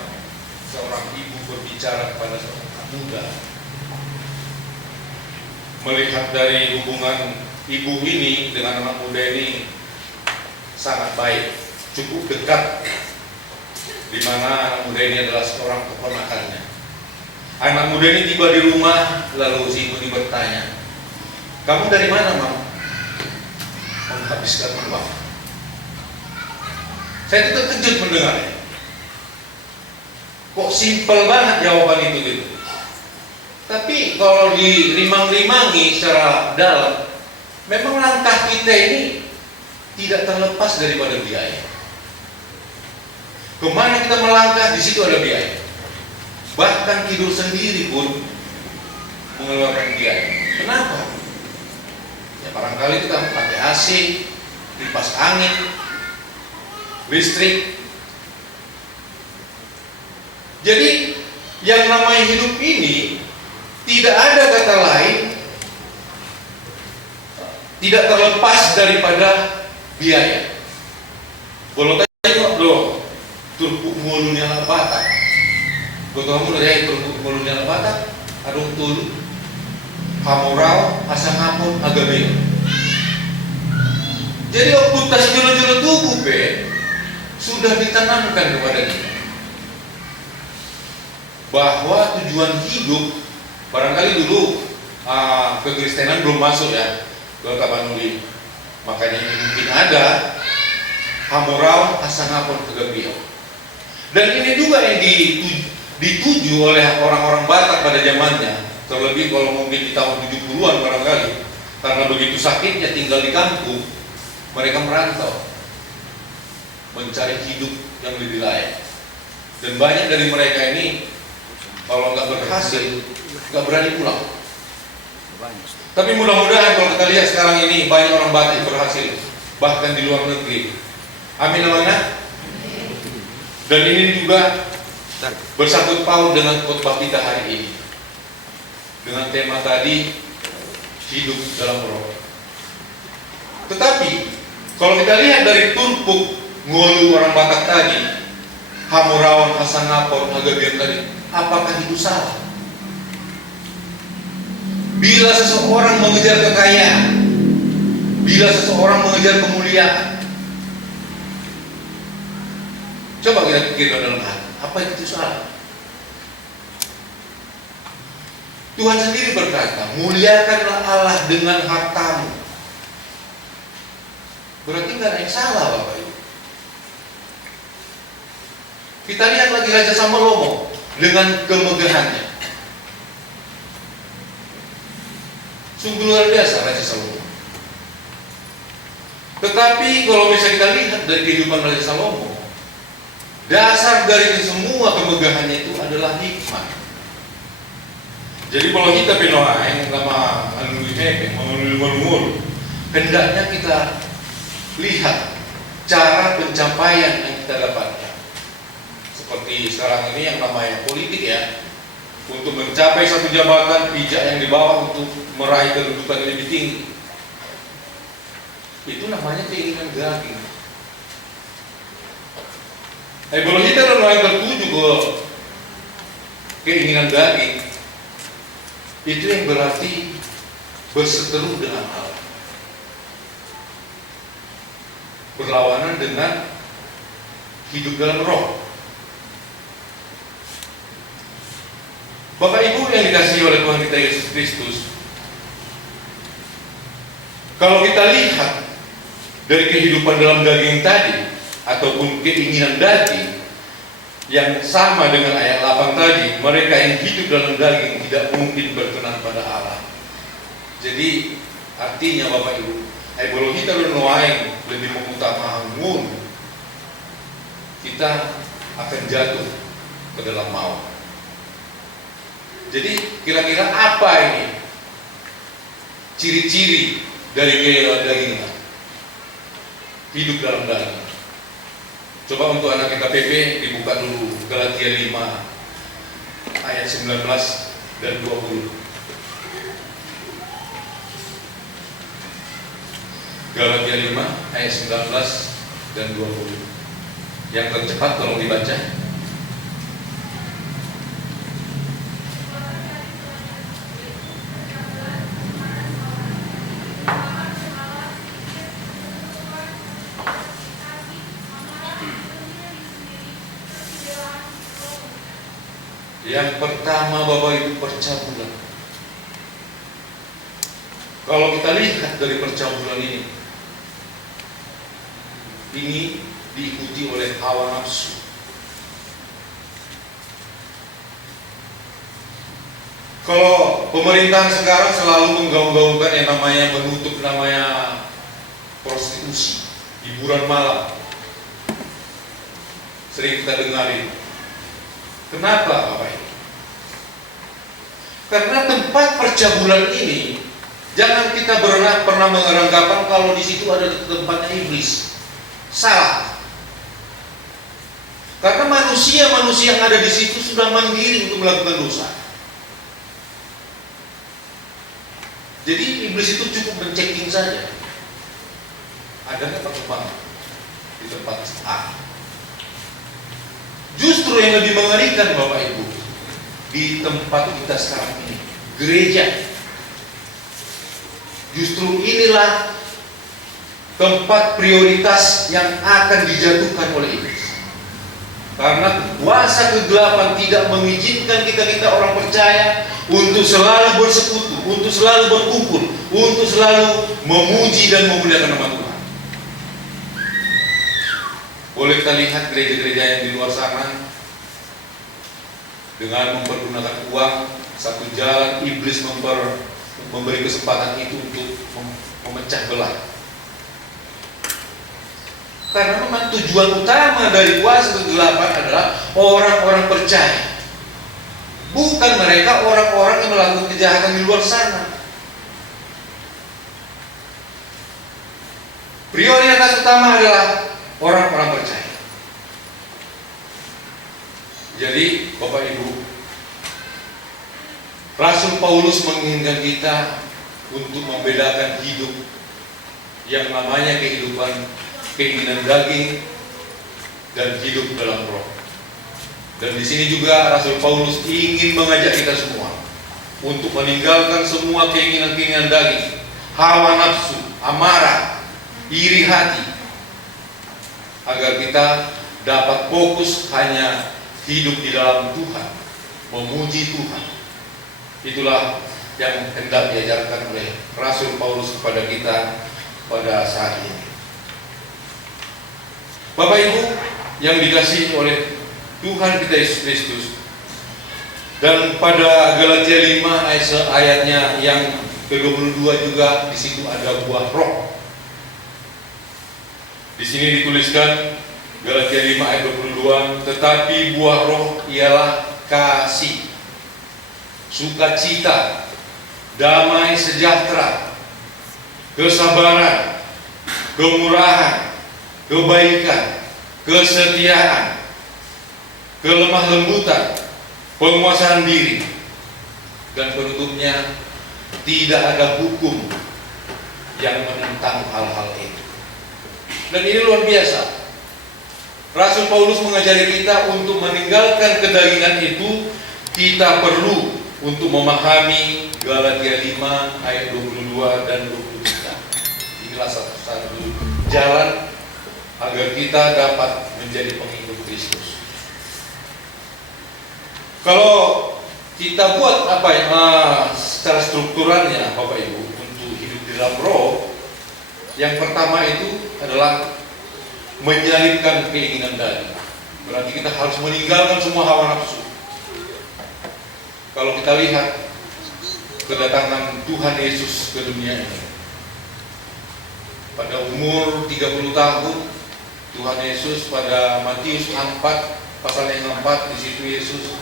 seorang ibu berbicara kepada seorang anak muda. Melihat dari hubungan ibu ini dengan anak muda ini sangat baik, cukup dekat, di mana anak muda ini adalah seorang keponakannya. Anak muda ini tiba di rumah, lalu si ibu ini bertanya, "Kamu dari mana, Mam?" "Menghabiskan uang." Saya itu terkejut mendengarnya. Kok simpel banget jawaban itu gitu. Tapi kalau dirimang-rimangi secara dalam, memang langkah kita ini tidak terlepas daripada biaya. Kemana kita melangkah, di situ ada biaya. Bahkan tidur sendiri pun mengeluarkan biaya. Kenapa? Ya barangkali kita pakai AC, kipas angin, listrik. Jadi yang namanya hidup ini tidak ada kata lain, tidak terlepas daripada biaya. Kalau tanya loh, turku mulunya lapata. Kalau kamu dari turku mulunya lapata, adung tulu, kamurau, asang ngapun, agabe. Jadi okultas jolo-jolo tubuh sudah ditanamkan kepada kita bahwa tujuan hidup, barangkali dulu kekristenan belum masuk ya ke Tapanuli, makanya mungkin ada hamurau asangapun kegabiau. Dan ini juga yang dituju oleh orang-orang Batak pada zamannya, terlebih kalau mungkin di tahun 70-an barangkali, karena begitu sakitnya tinggal di kampung, mereka merantau mencari hidup yang lebih layak. Dan banyak dari mereka ini kalau nggak berhasil, nggak berani pulang. Tapi mudah-mudahan kalau kita lihat sekarang ini banyak orang Batak berhasil, bahkan di luar negeri. Amin amanah. Dan ini juga bersangkut paut dengan khotbah kita hari ini, dengan tema tadi, hidup dalam Roh. Tetapi kalau kita lihat dari tumpuk ngolu orang Batak tadi, hamurawan, asangapor, agabian tadi, apakah itu salah? Bila seseorang mengejar kekayaan, bila seseorang mengejar kemuliaan, coba kita pikirkan dalam hati, apa itu salah? Tuhan sendiri berkata, muliakanlah Allah dengan hartamu. Berarti nggak ada yang salah, Bapak Ibu. Kita lihat lagi Raja Salomo dengan kemegahannya. Sungguh luar biasa Raja Salomo. Tetapi kalau bisa kita lihat dari kehidupan Raja Salomo, dasar dari semua kemegahannya itu adalah hikmah. Jadi kalau kita pinoai sama mengelul, hendaknya kita lihat cara pencapaian yang kita dapatkan. Seperti sekarang ini yang namanya politik ya, untuk mencapai satu jabatan, pijak yang dibawa untuk meraih kedudukan yang lebih tinggi, itu namanya keinginan daging. Kalau kita yang tertuju ke keinginan daging, itu yang berarti berseteru dengan Allah, berlawanan dengan hidup dalam roh. Bapak Ibu yang dikasihi oleh Tuhan kita Yesus Kristus, kalau kita lihat dari kehidupan dalam daging tadi ataupun keinginan daging yang sama dengan ayat 8 tadi, mereka yang hidup dalam daging tidak mungkin berkenan pada Allah. Jadi artinya Bapak Ibu, kalau kita bernuaing lebih mengutamakan kita akan jatuh ke dalam maut. Jadi kira-kira apa ini ciri-ciri dari keinginan daging? Hidup dalam daging. Coba untuk anak KPP dibuka dulu Galatia 5 ayat 19 dan 20. Galatia 5 ayat 19 dan 20. Yang tercepat tolong dibaca. Yang pertama Bapak Ibu, percabulan. Kalau kita lihat dari percabulan ini diikuti oleh hawa nafsu. Kalau pemerintahan sekarang selalu menggaung-gaungkan yang namanya menutup namanya prostitusi, hiburan malam, sering kita dengarin. Kenapa Bapak Ibu? Karena tempat percabulan ini, jangan kita pernah menganggapan kalau di situ ada tempatnya iblis. Salah. Karena manusia yang ada di situ sudah mandiri untuk melakukan dosa. Jadi iblis itu cukup mencekking saja. Ada nggak perkembangan di tempat A? Justru yang lebih mengerikan Bapak Ibu, di tempat kita sekarang ini, gereja. Justru inilah tempat prioritas yang akan dijatuhkan oleh iblis. Karena kuasa kegelapan tidak mengizinkan kita orang percaya untuk selalu bersekutu, untuk selalu berkumpul, untuk selalu memuji dan memuliakan nama Tuhan. Boleh kita lihat gereja-gereja yang di luar sana dengan mempergunakan uang, satu jalan iblis memberi kesempatan itu untuk memecah belah. Karena memang tujuan utama dari kuasa kegelapan adalah orang-orang percaya, bukan mereka orang-orang yang melakukan kejahatan di luar sana. Prioritas utama adalah orang-orang percaya. Jadi Bapak Ibu, Rasul Paulus menginginkan kita untuk membedakan hidup yang namanya kehidupan keinginan daging dan hidup dalam roh. Dan di sini juga Rasul Paulus ingin mengajak kita semua untuk meninggalkan semua keinginan-keinginan daging, hawa nafsu, amarah, iri hati, agar kita dapat fokus hanya hidup di dalam Tuhan, memuji Tuhan. Itulah yang hendak diajarkan oleh Rasul Paulus kepada kita pada saat ini. Bapak Ibu yang dikasihi oleh Tuhan kita Yesus Kristus, dan pada Galatia 5 ayatnya yang ke-22 juga di situ ada buah roh. Di sini dituliskan Galatia 5 ayat 22, tetapi buah roh ialah kasih, sukacita, damai sejahtera, kesabaran, kemurahan, kebaikan, kesetiaan, kelemah lembutan, penguasaan diri, dan penutupnya tidak ada hukum yang menentang hal-hal itu. Dan ini luar biasa, Rasul Paulus mengajari kita untuk meninggalkan kedagingan itu. Kita perlu untuk memahami Galatia 5 ayat 22 dan 23. Inilah satu jalan agar kita dapat menjadi pengikut Kristus. Kalau kita buat apa ya, secara strukturalnya Bapak Ibu untuk hidup di dalam roh, yang pertama itu adalah menyalibkan keinginan daging. Berarti kita harus meninggalkan semua hawa nafsu. Kalau kita lihat kedatangan Tuhan Yesus ke dunia ini, pada umur 30 tahun, Tuhan Yesus pada Matius 4 pasal yang 4, di situ Yesus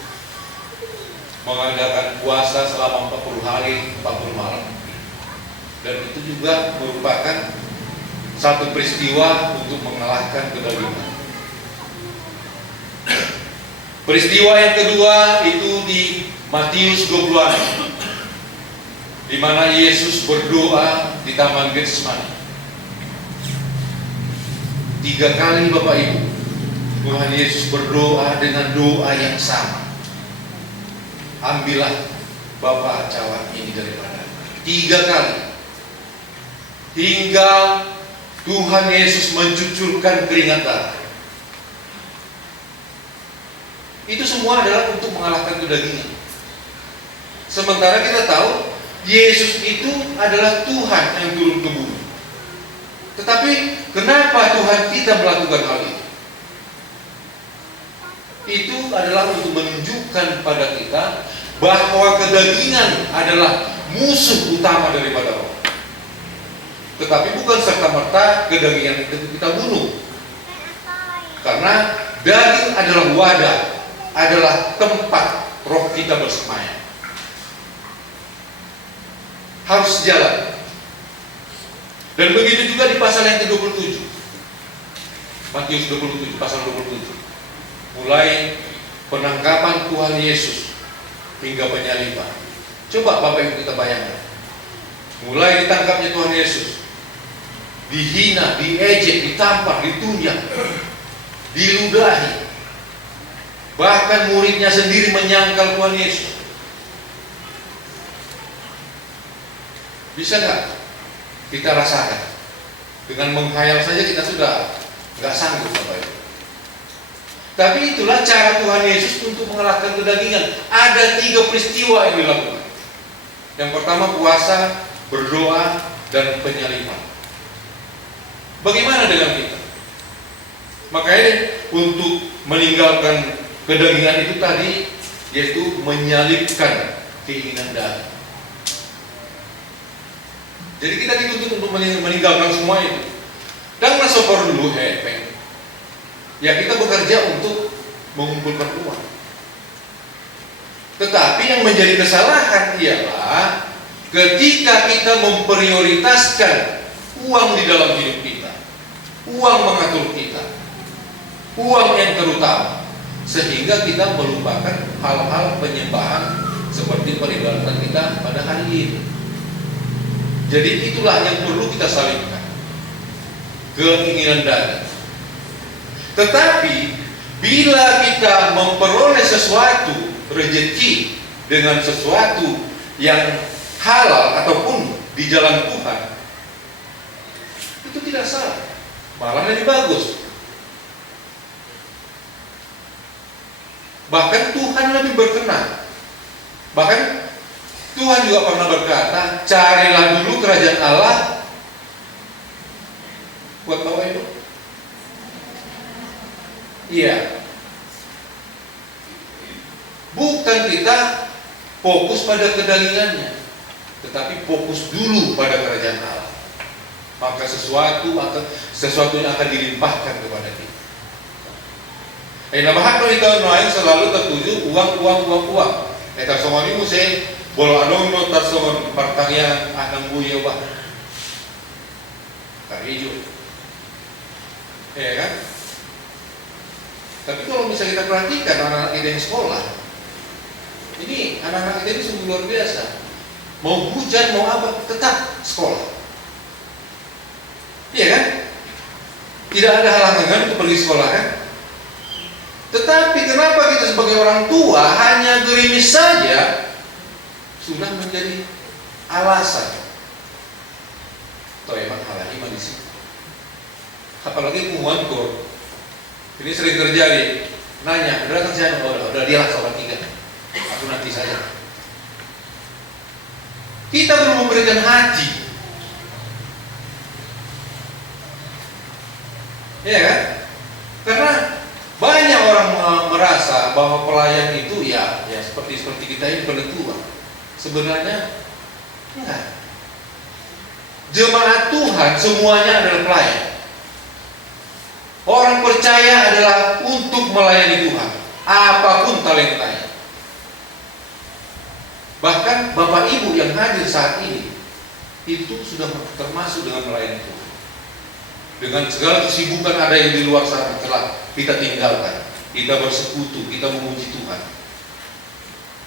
mengadakan puasa selama 40 hari 40 malam. Dan itu juga merupakan satu peristiwa untuk mengalahkan kedagingan. Peristiwa yang kedua itu di Matius 26, di mana Yesus berdoa di Taman Getsemani. 3 kali Bapak Ibu, Tuhan Yesus berdoa dengan doa yang sama. Ambillah Bapa cawan ini daripada. 3 kali. Hingga Tuhan Yesus mencucurkan keringat darah. Itu semua adalah untuk mengalahkan kedagingan. Sementara kita tahu Yesus itu adalah Tuhan yang turun ke bumi. Tetapi kenapa Tuhan kita melakukan hal itu? Itu adalah untuk menunjukkan pada kita bahwa kedagingan adalah musuh utama daripada roh. Tetapi bukan serta-merta kedagingan itu kita bunuh. Karena daging adalah wadah, adalah tempat roh kita bersemayam. Harus jalan. Dan begitu juga di pasal yang ke-27. Matius 27, pasal 27. Mulai penangkapan Tuhan Yesus hingga penyaliban. Coba Bapak Ibu kita bayangkan. Mulai ditangkapnya Tuhan Yesus, dihina, diejek, ditampar, ditunjang, diludahi. Bahkan muridnya sendiri menyangkal Tuhan Yesus. Bisa nggak kita rasakan? Dengan menghayal saja kita sudah nggak sanggup Bapak Ibu. Tapi itulah cara Tuhan Yesus untuk mengalahkan kedagingan. Ada 3 peristiwa yang dilakukan. Yang pertama puasa, berdoa, dan penyaliban. Bagaimana dengan kita? Makanya untuk meninggalkan kedagingan itu tadi, yaitu menyalibkan keinginan daging. Jadi kita dituntut untuk meninggalkan semua itu. Dan masukkan dulu hepeng. Ya kita bekerja untuk mengumpulkan uang. Tetapi yang menjadi kesalahan ialah ketika kita memprioritaskan uang di dalam hidup kita, uang mengatur kita, uang yang terutama, sehingga kita melupakan hal-hal penyembahan seperti peribadatan kita pada hari ini. Jadi itulah yang perlu kita salibkan, keinginan daging. Tetapi bila kita memperoleh sesuatu rezeki dengan sesuatu yang halal ataupun di jalan Tuhan, itu tidak salah, malah lebih bagus. Bahkan Tuhan lebih berkenan. Bahkan Tuhan juga pernah berkata, carilah dulu kerajaan Allah. Buat Bapak Ibu? Iya. Bukan kita fokus pada kedagingannya, tetapi fokus dulu pada kerajaan Allah. Maka sesuatu yang akan dilimpahkan kepada kita. Nah, bahkan kita lain selalu tertuju uang. Tarsongan ini saya bolo anong no tarsongan pertanyaan anang buya bah. Karijo. Ya kan? Tapi kalau misalnya kita perhatikan anak-anak kita yang sekolah, ini anak-anak kita ini sungguh luar biasa. Mau hujan, mau apa, tetap sekolah. Iya kan? Tidak ada halangan untuk pergi sekolah kan? Tetapi kenapa kita sebagai orang tua hanya gerimis saja sudah menjadi alasan? Toh emang halah iman di situ. Apalagi hubungan kor. Ini sering terjadi. Nanya, udah kan saya udah dia lah sholat 3. Aku nanti saja. Kita belum memberikan hati. Iya kan? Karena banyak orang merasa bahwa pelayan itu ya seperti kita ini penentuan. Sebenarnya ya, jemaat Tuhan semuanya adalah pelayan. Orang percaya adalah untuk melayani Tuhan, apapun talentanya. Bahkan Bapak Ibu yang hadir saat ini itu sudah termasuk dengan melayani Tuhan. Dengan segala kesibukan ada yang di luar sana telah kita tinggalkan, kita bersekutu, kita memuji Tuhan,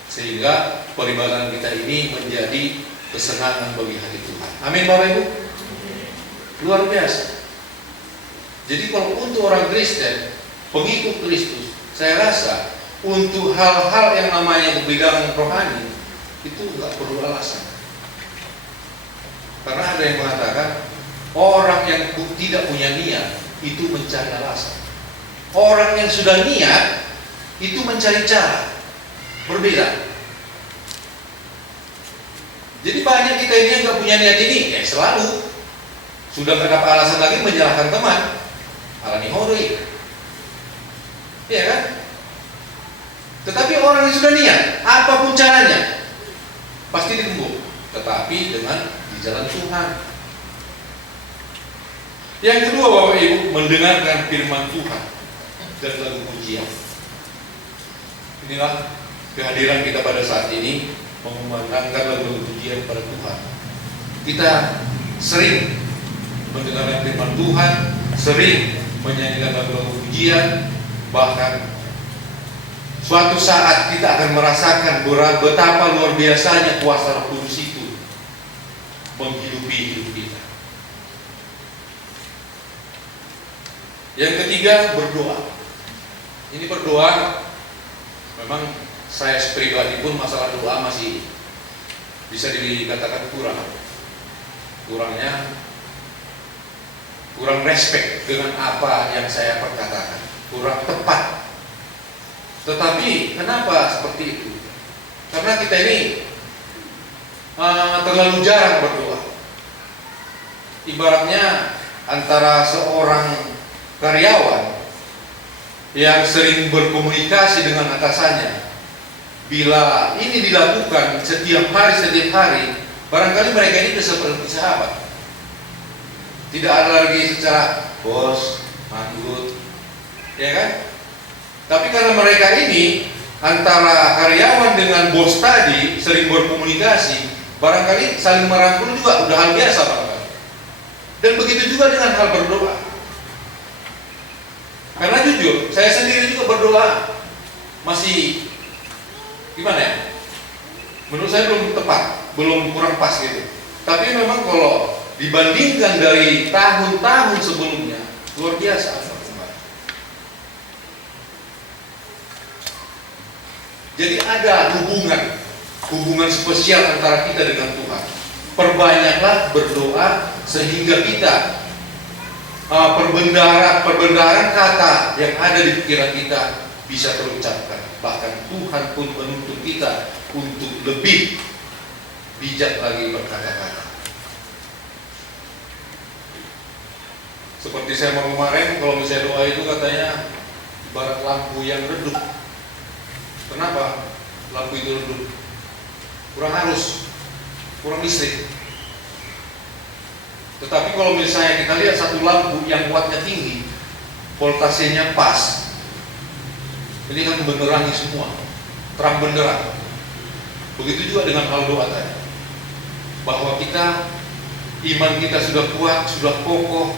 sehingga peribadatan kita ini menjadi kesenangan bagi hati Tuhan. Amin Bapak Ibu. Luar biasa. Jadi kalau untuk orang Kristen, pengikut Kristus, saya rasa untuk hal-hal yang namanya bidang rohani itu nggak perlu alasan. Karena ada yang mengatakan orang yang tidak punya niat itu mencari alasan. Orang yang sudah niat itu mencari cara. Berbeda. Jadi banyak kita ini yang nggak punya niat ini, ya selalu sudah nggak dapat alasan lagi menyalahkan teman. Alani hori, iya kan? Tetapi orang yang sudah niat, apapun caranya, pasti ditembus. Tetapi dengan di jalan Tuhan. Yang kedua Bapak Ibu, mendengarkan firman Tuhan dan lagu pujian. Inilah kehadiran kita pada saat ini, mengumandangkan lagu pujian pada Tuhan. Kita sering mendengarkan firman Tuhan, sering menyanyikan lagu-lagu pujian, bahkan suatu saat kita akan merasakan betapa luar biasanya kuasa Roh Kudus itu menghidupi hidup kita. Yang ketiga, berdoa. Ini berdoa, memang saya pribadi pun masalah doa masih bisa dikatakan kurang respect dengan apa yang saya perkatakan, kurang tepat. Tetapi kenapa seperti itu? Karena kita ini terlalu jarang berdoa. Ibaratnya antara seorang karyawan yang sering berkomunikasi dengan atasannya, bila ini dilakukan setiap hari, barangkali mereka ini bisa seperti sahabat. Tidak ada lagi secara bos, manggut, ya kan? Tapi karena mereka ini antara karyawan dengan bos tadi sering berkomunikasi, barangkali saling merangkul juga udah hal biasa barangkali. Dan begitu juga dengan hal berdoa. Karena jujur, saya sendiri juga berdoa masih gimana ya? Menurut saya belum tepat, belum kurang pas gitu. Tapi memang kalau dibandingkan dari tahun-tahun sebelumnya, luar biasa. Jadi ada hubungan spesial antara kita dengan Tuhan. Perbanyaklah berdoa sehingga kita perbendaharaan kata yang ada di pikiran kita bisa terucapkan. Bahkan Tuhan pun menuntut kita untuk lebih bijak lagi berkata-kata. Seperti saya mau kemarin, kalau misalnya doa itu katanya ibarat lampu yang redup. Kenapa lampu itu redup? Kurang arus, kurang listrik. Tetapi kalau misalnya kita lihat satu lampu yang wattnya tinggi, voltasenya pas, ini kan menerangi semua, terang benderang. Begitu juga dengan hal doa tadi, bahwa kita, iman kita sudah kuat, sudah kokoh,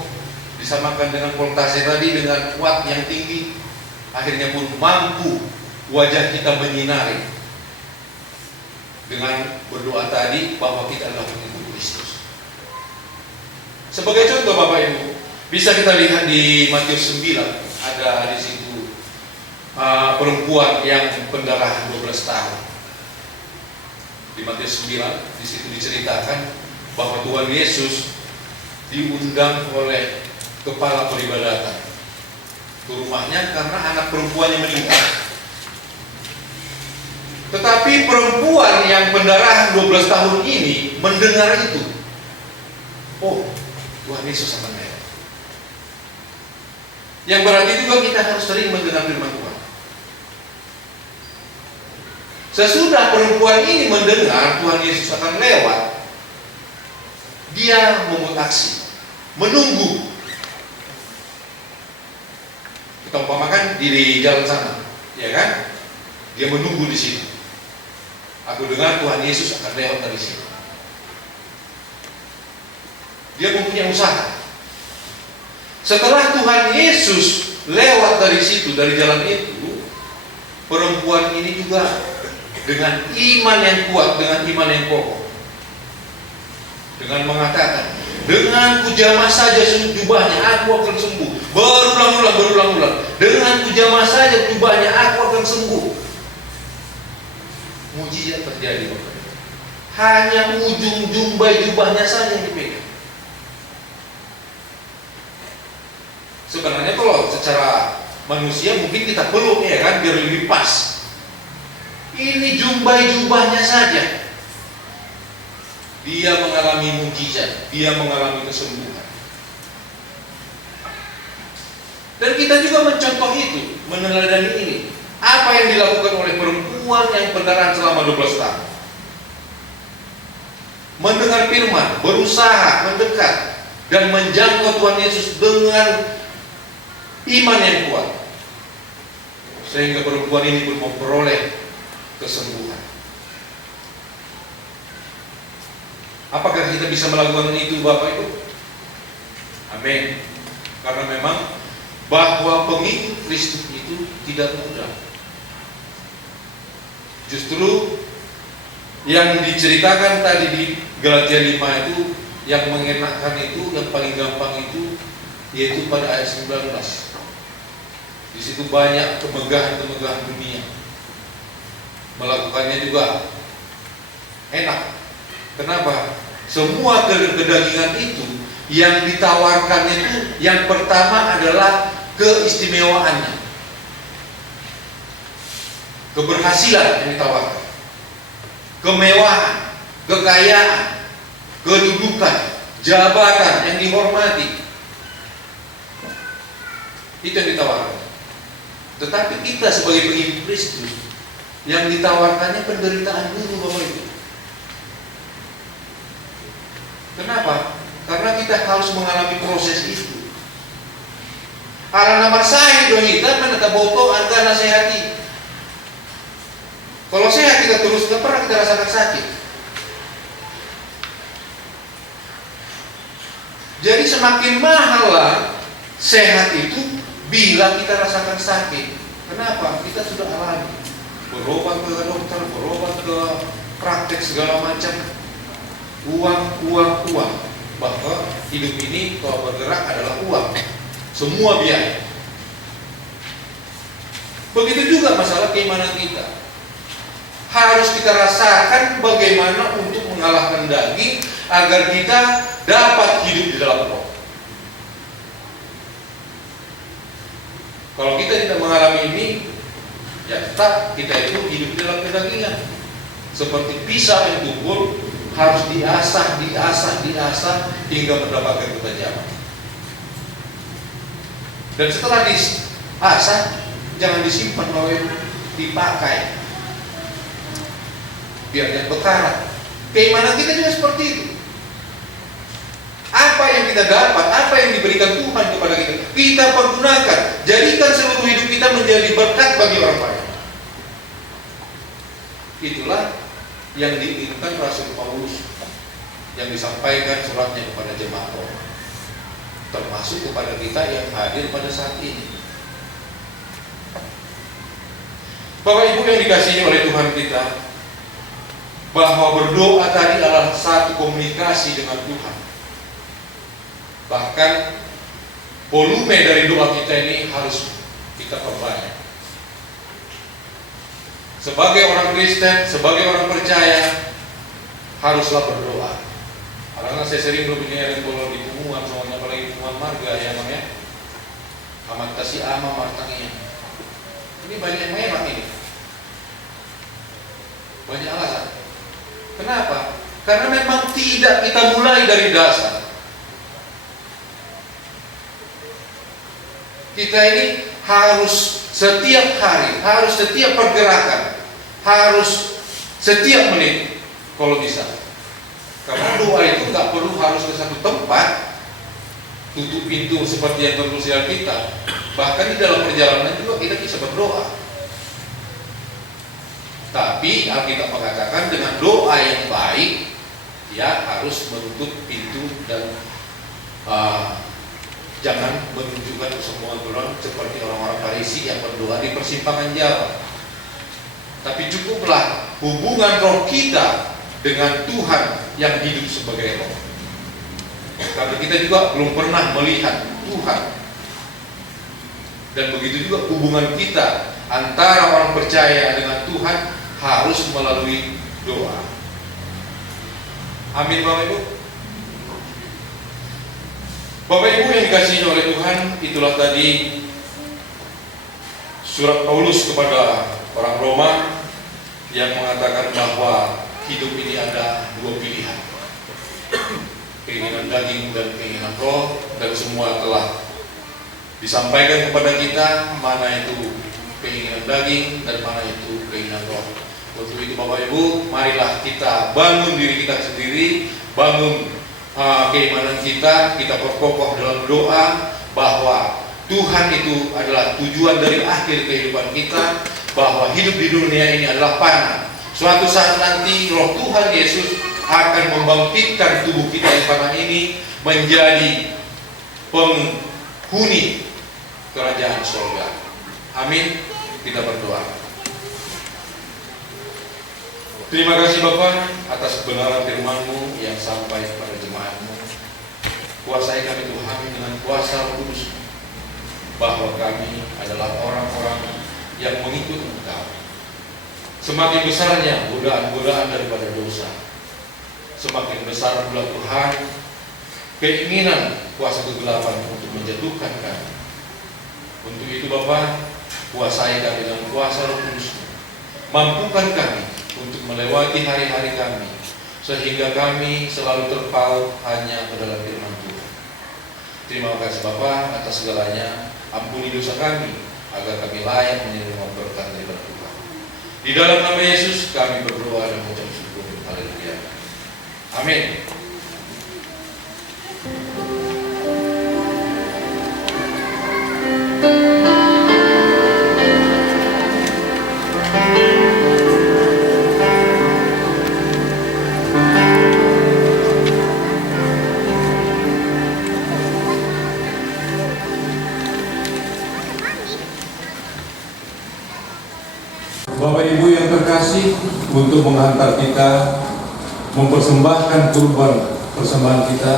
disamakan dengan voltase tadi dengan watt yang tinggi, akhirnya pun mampu wajah kita menyinari dengan berdoa tadi bahwa kita adalah pengikut Kristus. Sebagai contoh Bapak Ibu, bisa kita lihat di Matius 9, ada di situ perempuan yang pendarahan 12 tahun. Di Matius 9 di situ diceritakan bahwa Tuhan Yesus diundang oleh kepala peribadatan ke rumahnya karena anak perempuannya meninggal. Tetapi perempuan yang pendarahan 12 tahun ini mendengar itu. Oh, Tuhan Yesus akan lewat. Yang berarti juga kita harus sering mendengar firman Tuhan. Sesudah perempuan ini mendengar Tuhan Yesus akan lewat, dia membuat aksi, menunggu. Kita umpamakan di jalan sana, ya kan? Dia menunggu di sini. Aku dengar Tuhan Yesus akan lewat dari sini. Dia mempunyai usaha. Setelah Tuhan Yesus lewat dari situ, dari jalan itu, perempuan ini juga dengan iman yang kuat, dengan iman yang kokoh, dengan mengatakan, dengan kujamah saja jubahnya aku akan sembuh. Berulang-ulang. Dengan kujamah saja jubahnya aku akan sembuh. Mujizat terjadi. Hanya ujung jubahnya saja yang dipegang. Sebenarnya kalau secara manusia mungkin kita peluk, ya kan, biar lebih pas. Ini jubahnya saja. Dia mengalami mujizat, dia mengalami kesembuhan. Dan kita juga mencontoh itu, meneladani ini. Apa yang dilakukan oleh perempuan yang pendarahan selama 12 tahun? Mendengar firman, berusaha mendekat dan menjangkau Tuhan Yesus dengan iman yang kuat, sehingga perempuan ini pun memperoleh kesembuhan. Apakah kita bisa melakukan itu, Bapak Ibu? Amin. Karena memang bahwa pengikut Kristus itu tidak mudah. Justru yang diceritakan tadi di Galatia 5 itu, yang mengenakan itu, yang paling gampang itu, yaitu pada ayat 19. Di situ banyak kemegahan-kemegahan dunia. Melakukannya juga enak. Kenapa? Semua kedagingan itu yang ditawarkannya itu, yang pertama adalah keistimewaannya, keberhasilan yang ditawarkan, kemewahan, kekayaan, kedudukan, jabatan yang dihormati. Itu yang ditawarkan. Tetapi kita sebagai pengikut Kristus, yang ditawarkannya penderitaan dulu, Bapak Ibu. Kenapa? Karena kita harus mengalami proses itu. Arana marsahid dong kita menata boto anda nasihati. Kalau sehat kita terus, nggak pernah kita rasakan sakit. Jadi semakin mahal lah sehat itu bila kita rasakan sakit. Kenapa? Kita sudah alami. Berobat ke dokter, berobat ke praktek segala macam. Uang. Bahwa hidup ini kalau bergerak adalah uang. Semua biaya. Begitu juga masalah keimanan kita. Harus kita rasakan bagaimana untuk mengalahkan daging agar kita dapat hidup di dalam roh. Kalau kita tidak mengalami ini, ya tetap kita itu hidup di dalam kedagingan. Seperti pisau yang tumpul, harus diasah hingga mendapatkan ketajaman. Dan setelah diasah, jangan disimpan, oleh dipakai, biar yang berkarat. Keimanan kita juga seperti itu. Apa yang kita dapat, apa yang diberikan Tuhan kepada kita, kita pergunakan. Jadikan seluruh hidup kita menjadi berkat bagi orang lain. Itulah yang diinginkan Rasul Paulus, yang disampaikan suratnya kepada jemaat Roma, termasuk kepada kita yang hadir pada saat ini. Bapak Ibu yang dikasihi oleh Tuhan kita, bahwa berdoa tadi adalah satu komunikasi dengan Tuhan. Bahkan volume dari doa kita ini harus kita perbanyak. sebagai orang Kristen, sebagai orang percaya, haruslah berdoa. Karena saya sering berbicara kalau di pengumuman, soalnya apalagi pengumuman marga ya namanya, amat kasih ama martangnya. Ini banyak yang merah ini, banyak alasan. Kenapa? Karena memang tidak kita mulai dari dasar. Kita ini harus setiap hari, harus setiap pergerakan, harus setiap menit kalau bisa. Karena doa itu nggak perlu harus ke satu tempat, tutup pintu seperti yang tertulis di Alkitab. Bahkan di dalam perjalanan juga kita bisa berdoa. Tapi Alkitab mengatakan dengan doa yang baik, ya harus menutup pintu dan jangan menunjukkan semua orang seperti orang-orang Farisi yang berdoa di persimpangan jalan. Tapi cukuplah hubungan roh kita dengan Tuhan yang hidup sebagai roh. Karena kita juga belum pernah melihat Tuhan. Dan begitu juga hubungan kita antara orang percaya dengan Tuhan harus melalui doa. Amin Bapak Ibu. Bapak Ibu yang dikasihi oleh Tuhan, itulah tadi surat Paulus kepada orang Roma yang mengatakan bahwa hidup ini ada dua pilihan, keinginan daging dan keinginan roh, dan semua telah disampaikan kepada kita mana itu keinginan daging dan mana itu keinginan roh. Untuk itu Bapak Ibu, marilah kita bangun diri kita sendiri, bangun keimanan kita perkokoh dalam doa bahwa Tuhan itu adalah tujuan dari akhir kehidupan kita, bahwa hidup di dunia ini adalah panah. Suatu saat nanti roh Tuhan Yesus akan membangkitkan tubuh kita yang panah ini menjadi penghuni kerajaan surga. Amin. Kita berdoa. Terima kasih Bapa atas kebenaran firman-Mu yang sampai kepada jemaat-Mu. Kuasai kami Tuhan dengan kuasa Roh Kudus, bahwa kami adalah orang-orang yang mengikut Engkau. Semakin besarnya godaan-godaan daripada dosa, semakin besar pula Tuhan keinginan kuasa kegelapan untuk menjatuhkan kami. Untuk itu Bapa, kuasai kami dengan kuasa Roh Kudus, mampukan kami untuk melewati hari-hari kami, sehingga kami selalu terpaut hanya ke dalam firman Tuhan. Terima kasih Bapa atas segalanya. Ampuni dosa kami, agar kami layak menerima berkat daripada Tuhan. Di dalam nama Yesus kami berdoa dan mengucap syukur. Haleluya. Amin. Bapak Ibu yang terkasih, untuk menghantar kita mempersembahkan kurban persembahan kita,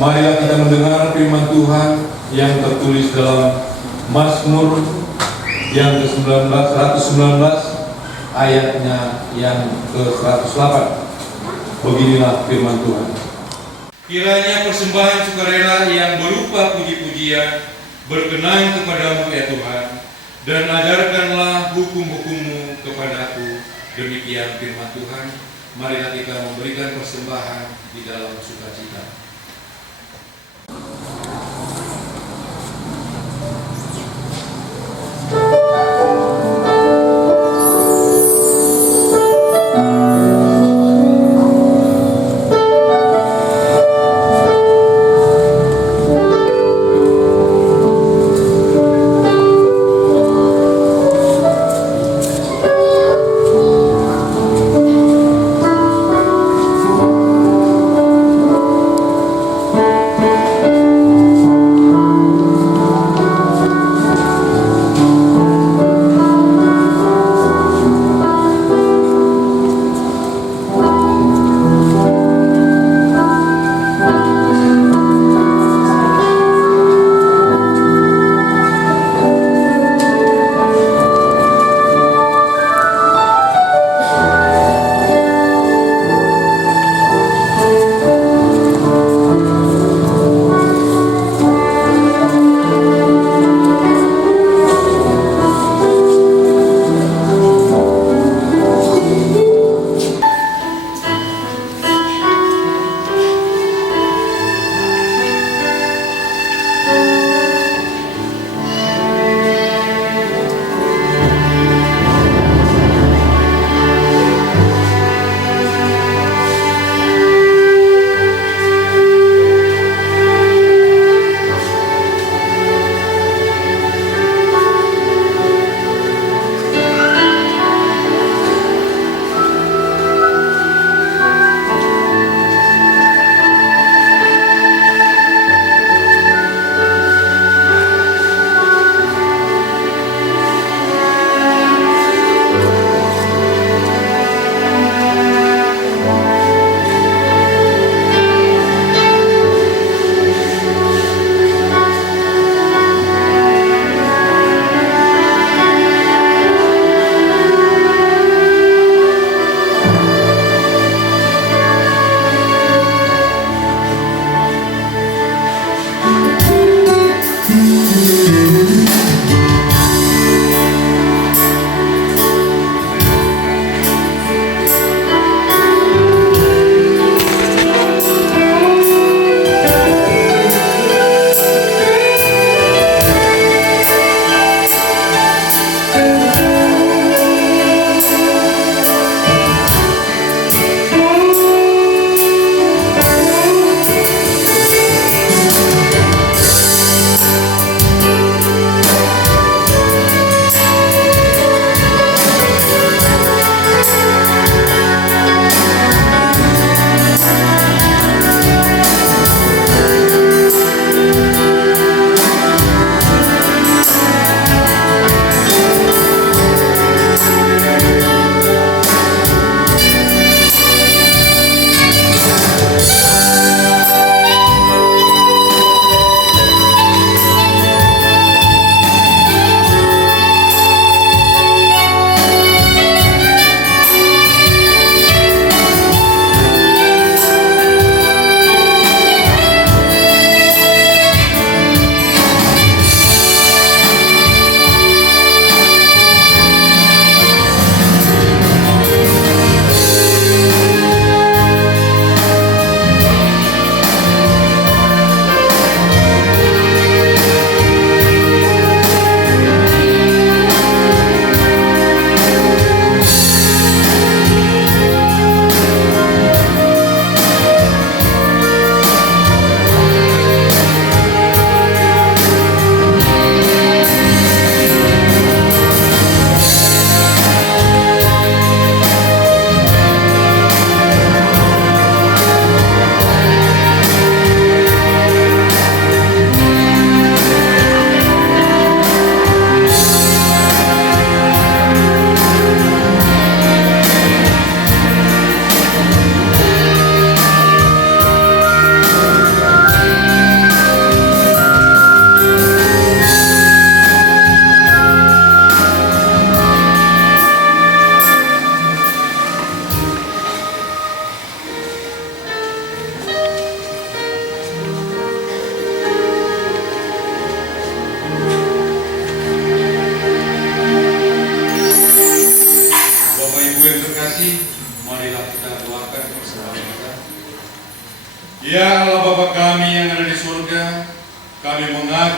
marilah kita mendengar firman Tuhan yang tertulis dalam Mazmur yang ke-19, 119 ayatnya yang ke-108. Beginilah firman Tuhan. Kiranya persembahan sukarela yang berupa puji-pujian berkenan kepadamu ya Tuhan, dan ajarkanlah hukum-hukum-Mu kepadaku. Demikian firman Tuhan. Marilah kita memberikan persembahan di dalam sukacita.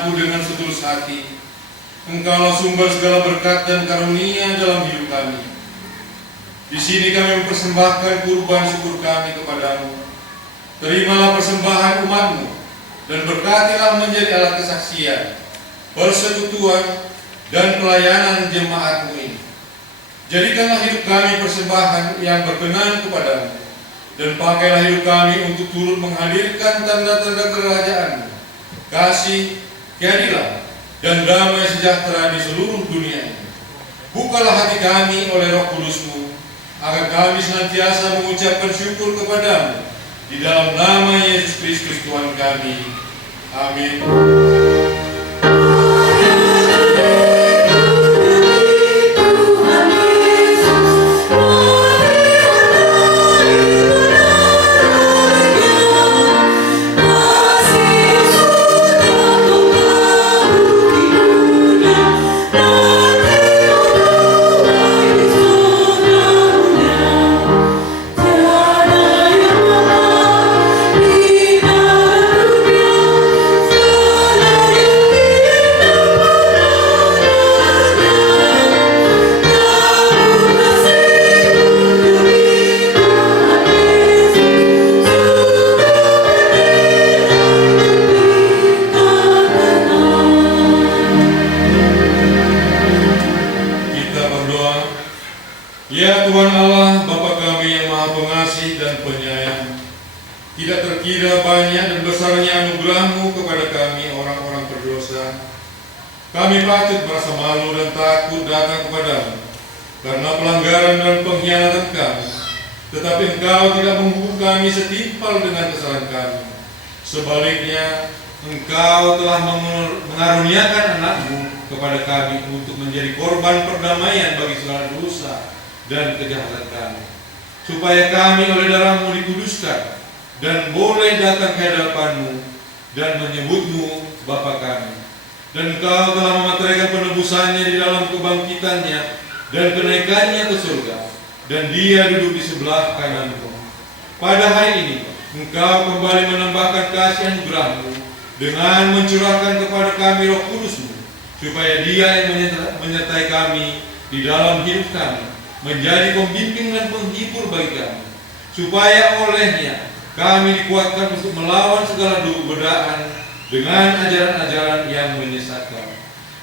aku dengan setulus hati. Engkaulah sumber segala berkat dan karunia dalam hidup kami. Di sini kami mempersembahkan kurban syukur kami kepadamu. Terimalah persembahan umatmu dan berkatilah menjadi alat kesaksian, persekutuan, dan pelayanan jemaatmu ini. Jadikanlah hidup kami persembahan yang berkenan kepadamu, dan pakailah hidup kami untuk turut menghadirkan tanda-tanda kerajaan-Mu, kasih, keadilan, dan damai sejahtera di seluruh dunia ini. Bukalah hati kami oleh Roh Kudus-Mu, agar kami senantiasa mengucapkan syukur kepadamu, di dalam nama Yesus Kristus Tuhan kami. Amin. Ya Tuhan Allah, Bapa kami yang Maha Pengasih dan Penyayang, tidak terkira banyak dan besarnya anugerah-Mu kepada kami orang-orang berdosa. Kami patut merasa malu dan takut datang kepadamu karena pelanggaran dan pengkhianatan kami. Tetapi Engkau tidak menghukum kami setimpal dengan kesalahan kami. Sebaliknya, Engkau telah mengaruniakan anak-Mu kepada kami untuk menjadi korban perdamaian bagi segala dosa dan kejahatan kami, supaya kami oleh darah-Mu dikuduskan dan boleh datang ke hadapan-Mu dan menyebut-Mu Bapa kami. Dan Engkau telah memateraikan penebusannya di dalam kebangkitannya dan kenaikannya ke surga, dan Dia duduk di sebelah kanan-Mu. Pada hari ini Engkau kembali menambahkan kasih anugerah-Mu dengan mencurahkan kepada kami Roh Kudus-Mu, supaya Dia yang menyertai kami di dalam hidup kami, menjadi pembimbing dan penghibur bagi kami, supaya olehnya kami dikuatkan untuk melawan segala godaan dengan ajaran-ajaran yang menyesatkan.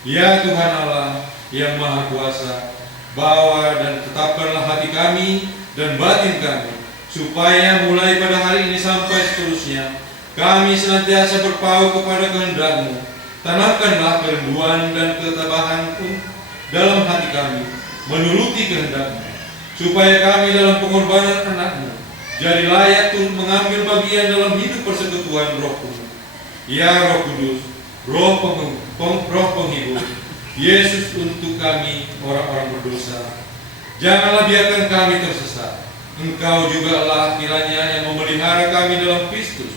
Ya Tuhan Allah yang Maha Kuasa, bawa dan tetapkanlah hati kami dan batin kami, supaya mulai pada hari ini sampai seterusnya kami senantiasa berpaut kepada kehendak-Mu. Tanamkanlah kerinduan dan ketabahan dalam hati kami, menuruti kehendak-Mu, supaya kami dalam pengorbanan anak-Mu jadi layak turut mengambil bagian dalam hidup persekutuan Roh-Mu. Ya Roh Kudus, Roh penghibur, Yesus untuk kami orang-orang berdosa, janganlah biarkan kami tersesat. Engkau jugalah kiranya yang memelihara kami dalam Kristus,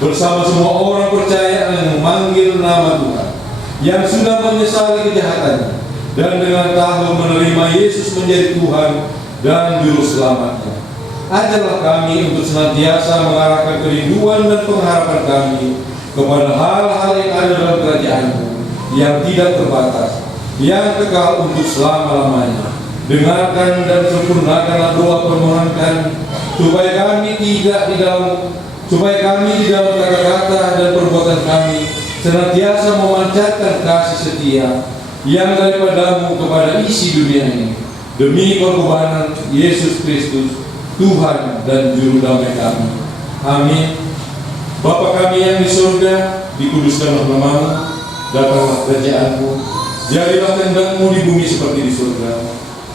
bersama semua orang percaya yang memanggil nama Tuhan, yang sudah menyesali kejahatannya, dan dengan tahu menerima Yesus menjadi Tuhan dan Juru Selamatnya. Ajarlah kami untuk senantiasa mengarahkan kerinduan dan pengharapan kami kepada hal-hal yang ada dalam kerajaan-Mu, yang tidak terbatas, yang kekal untuk selama-lamanya. Dengarkan dan sempurnakanlah doa permohonan kami, supaya kami di dalam kata-kata dan perbuatan kami senantiasa memancarkan kasih setia yang daripada-Mu kepada isi dunia ini, demi pengorbanan Yesus Kristus, Tuhan dan Juru Damai kami. Amin. Bapa kami yang di surga, dikuduskanlah nama-Mu, datanglah kerajaan-Mu, jadilah kehendak-Mu di bumi seperti di surga.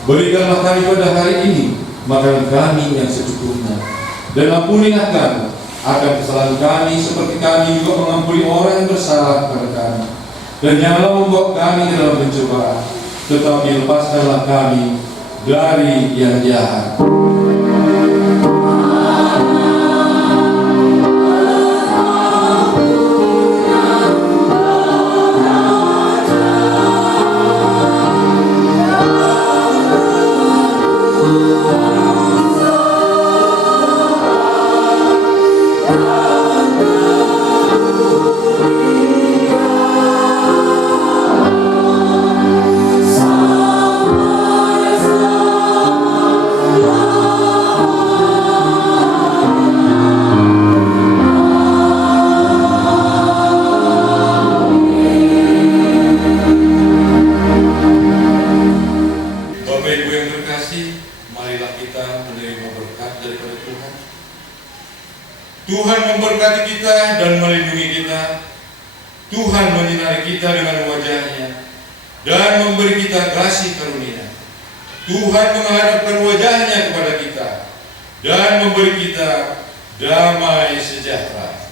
Berikanlah kami pada hari ini makanan kami yang secukupnya, dan ampunilah kami akan kesalahan kami seperti kami juga mengampuni orang yang bersalah kepada kami. Dan janganlah membawa kami ke dalam pencobaan, tetapi lepaskanlah kami dari yang jahat. Amin. Tuhan memberkati kita dan melindungi kita. Tuhan menyinari kita dengan wajah-Nya dan memberi kita kasih karunia. Tuhan menghadapkan wajah-Nya kepada kita dan memberi kita damai sejahtera.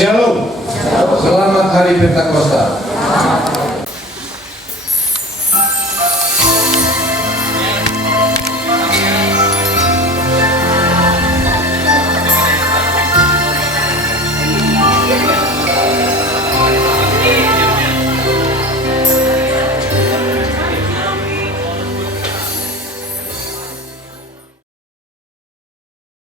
Shalom. Selamat Hari Pentakosta.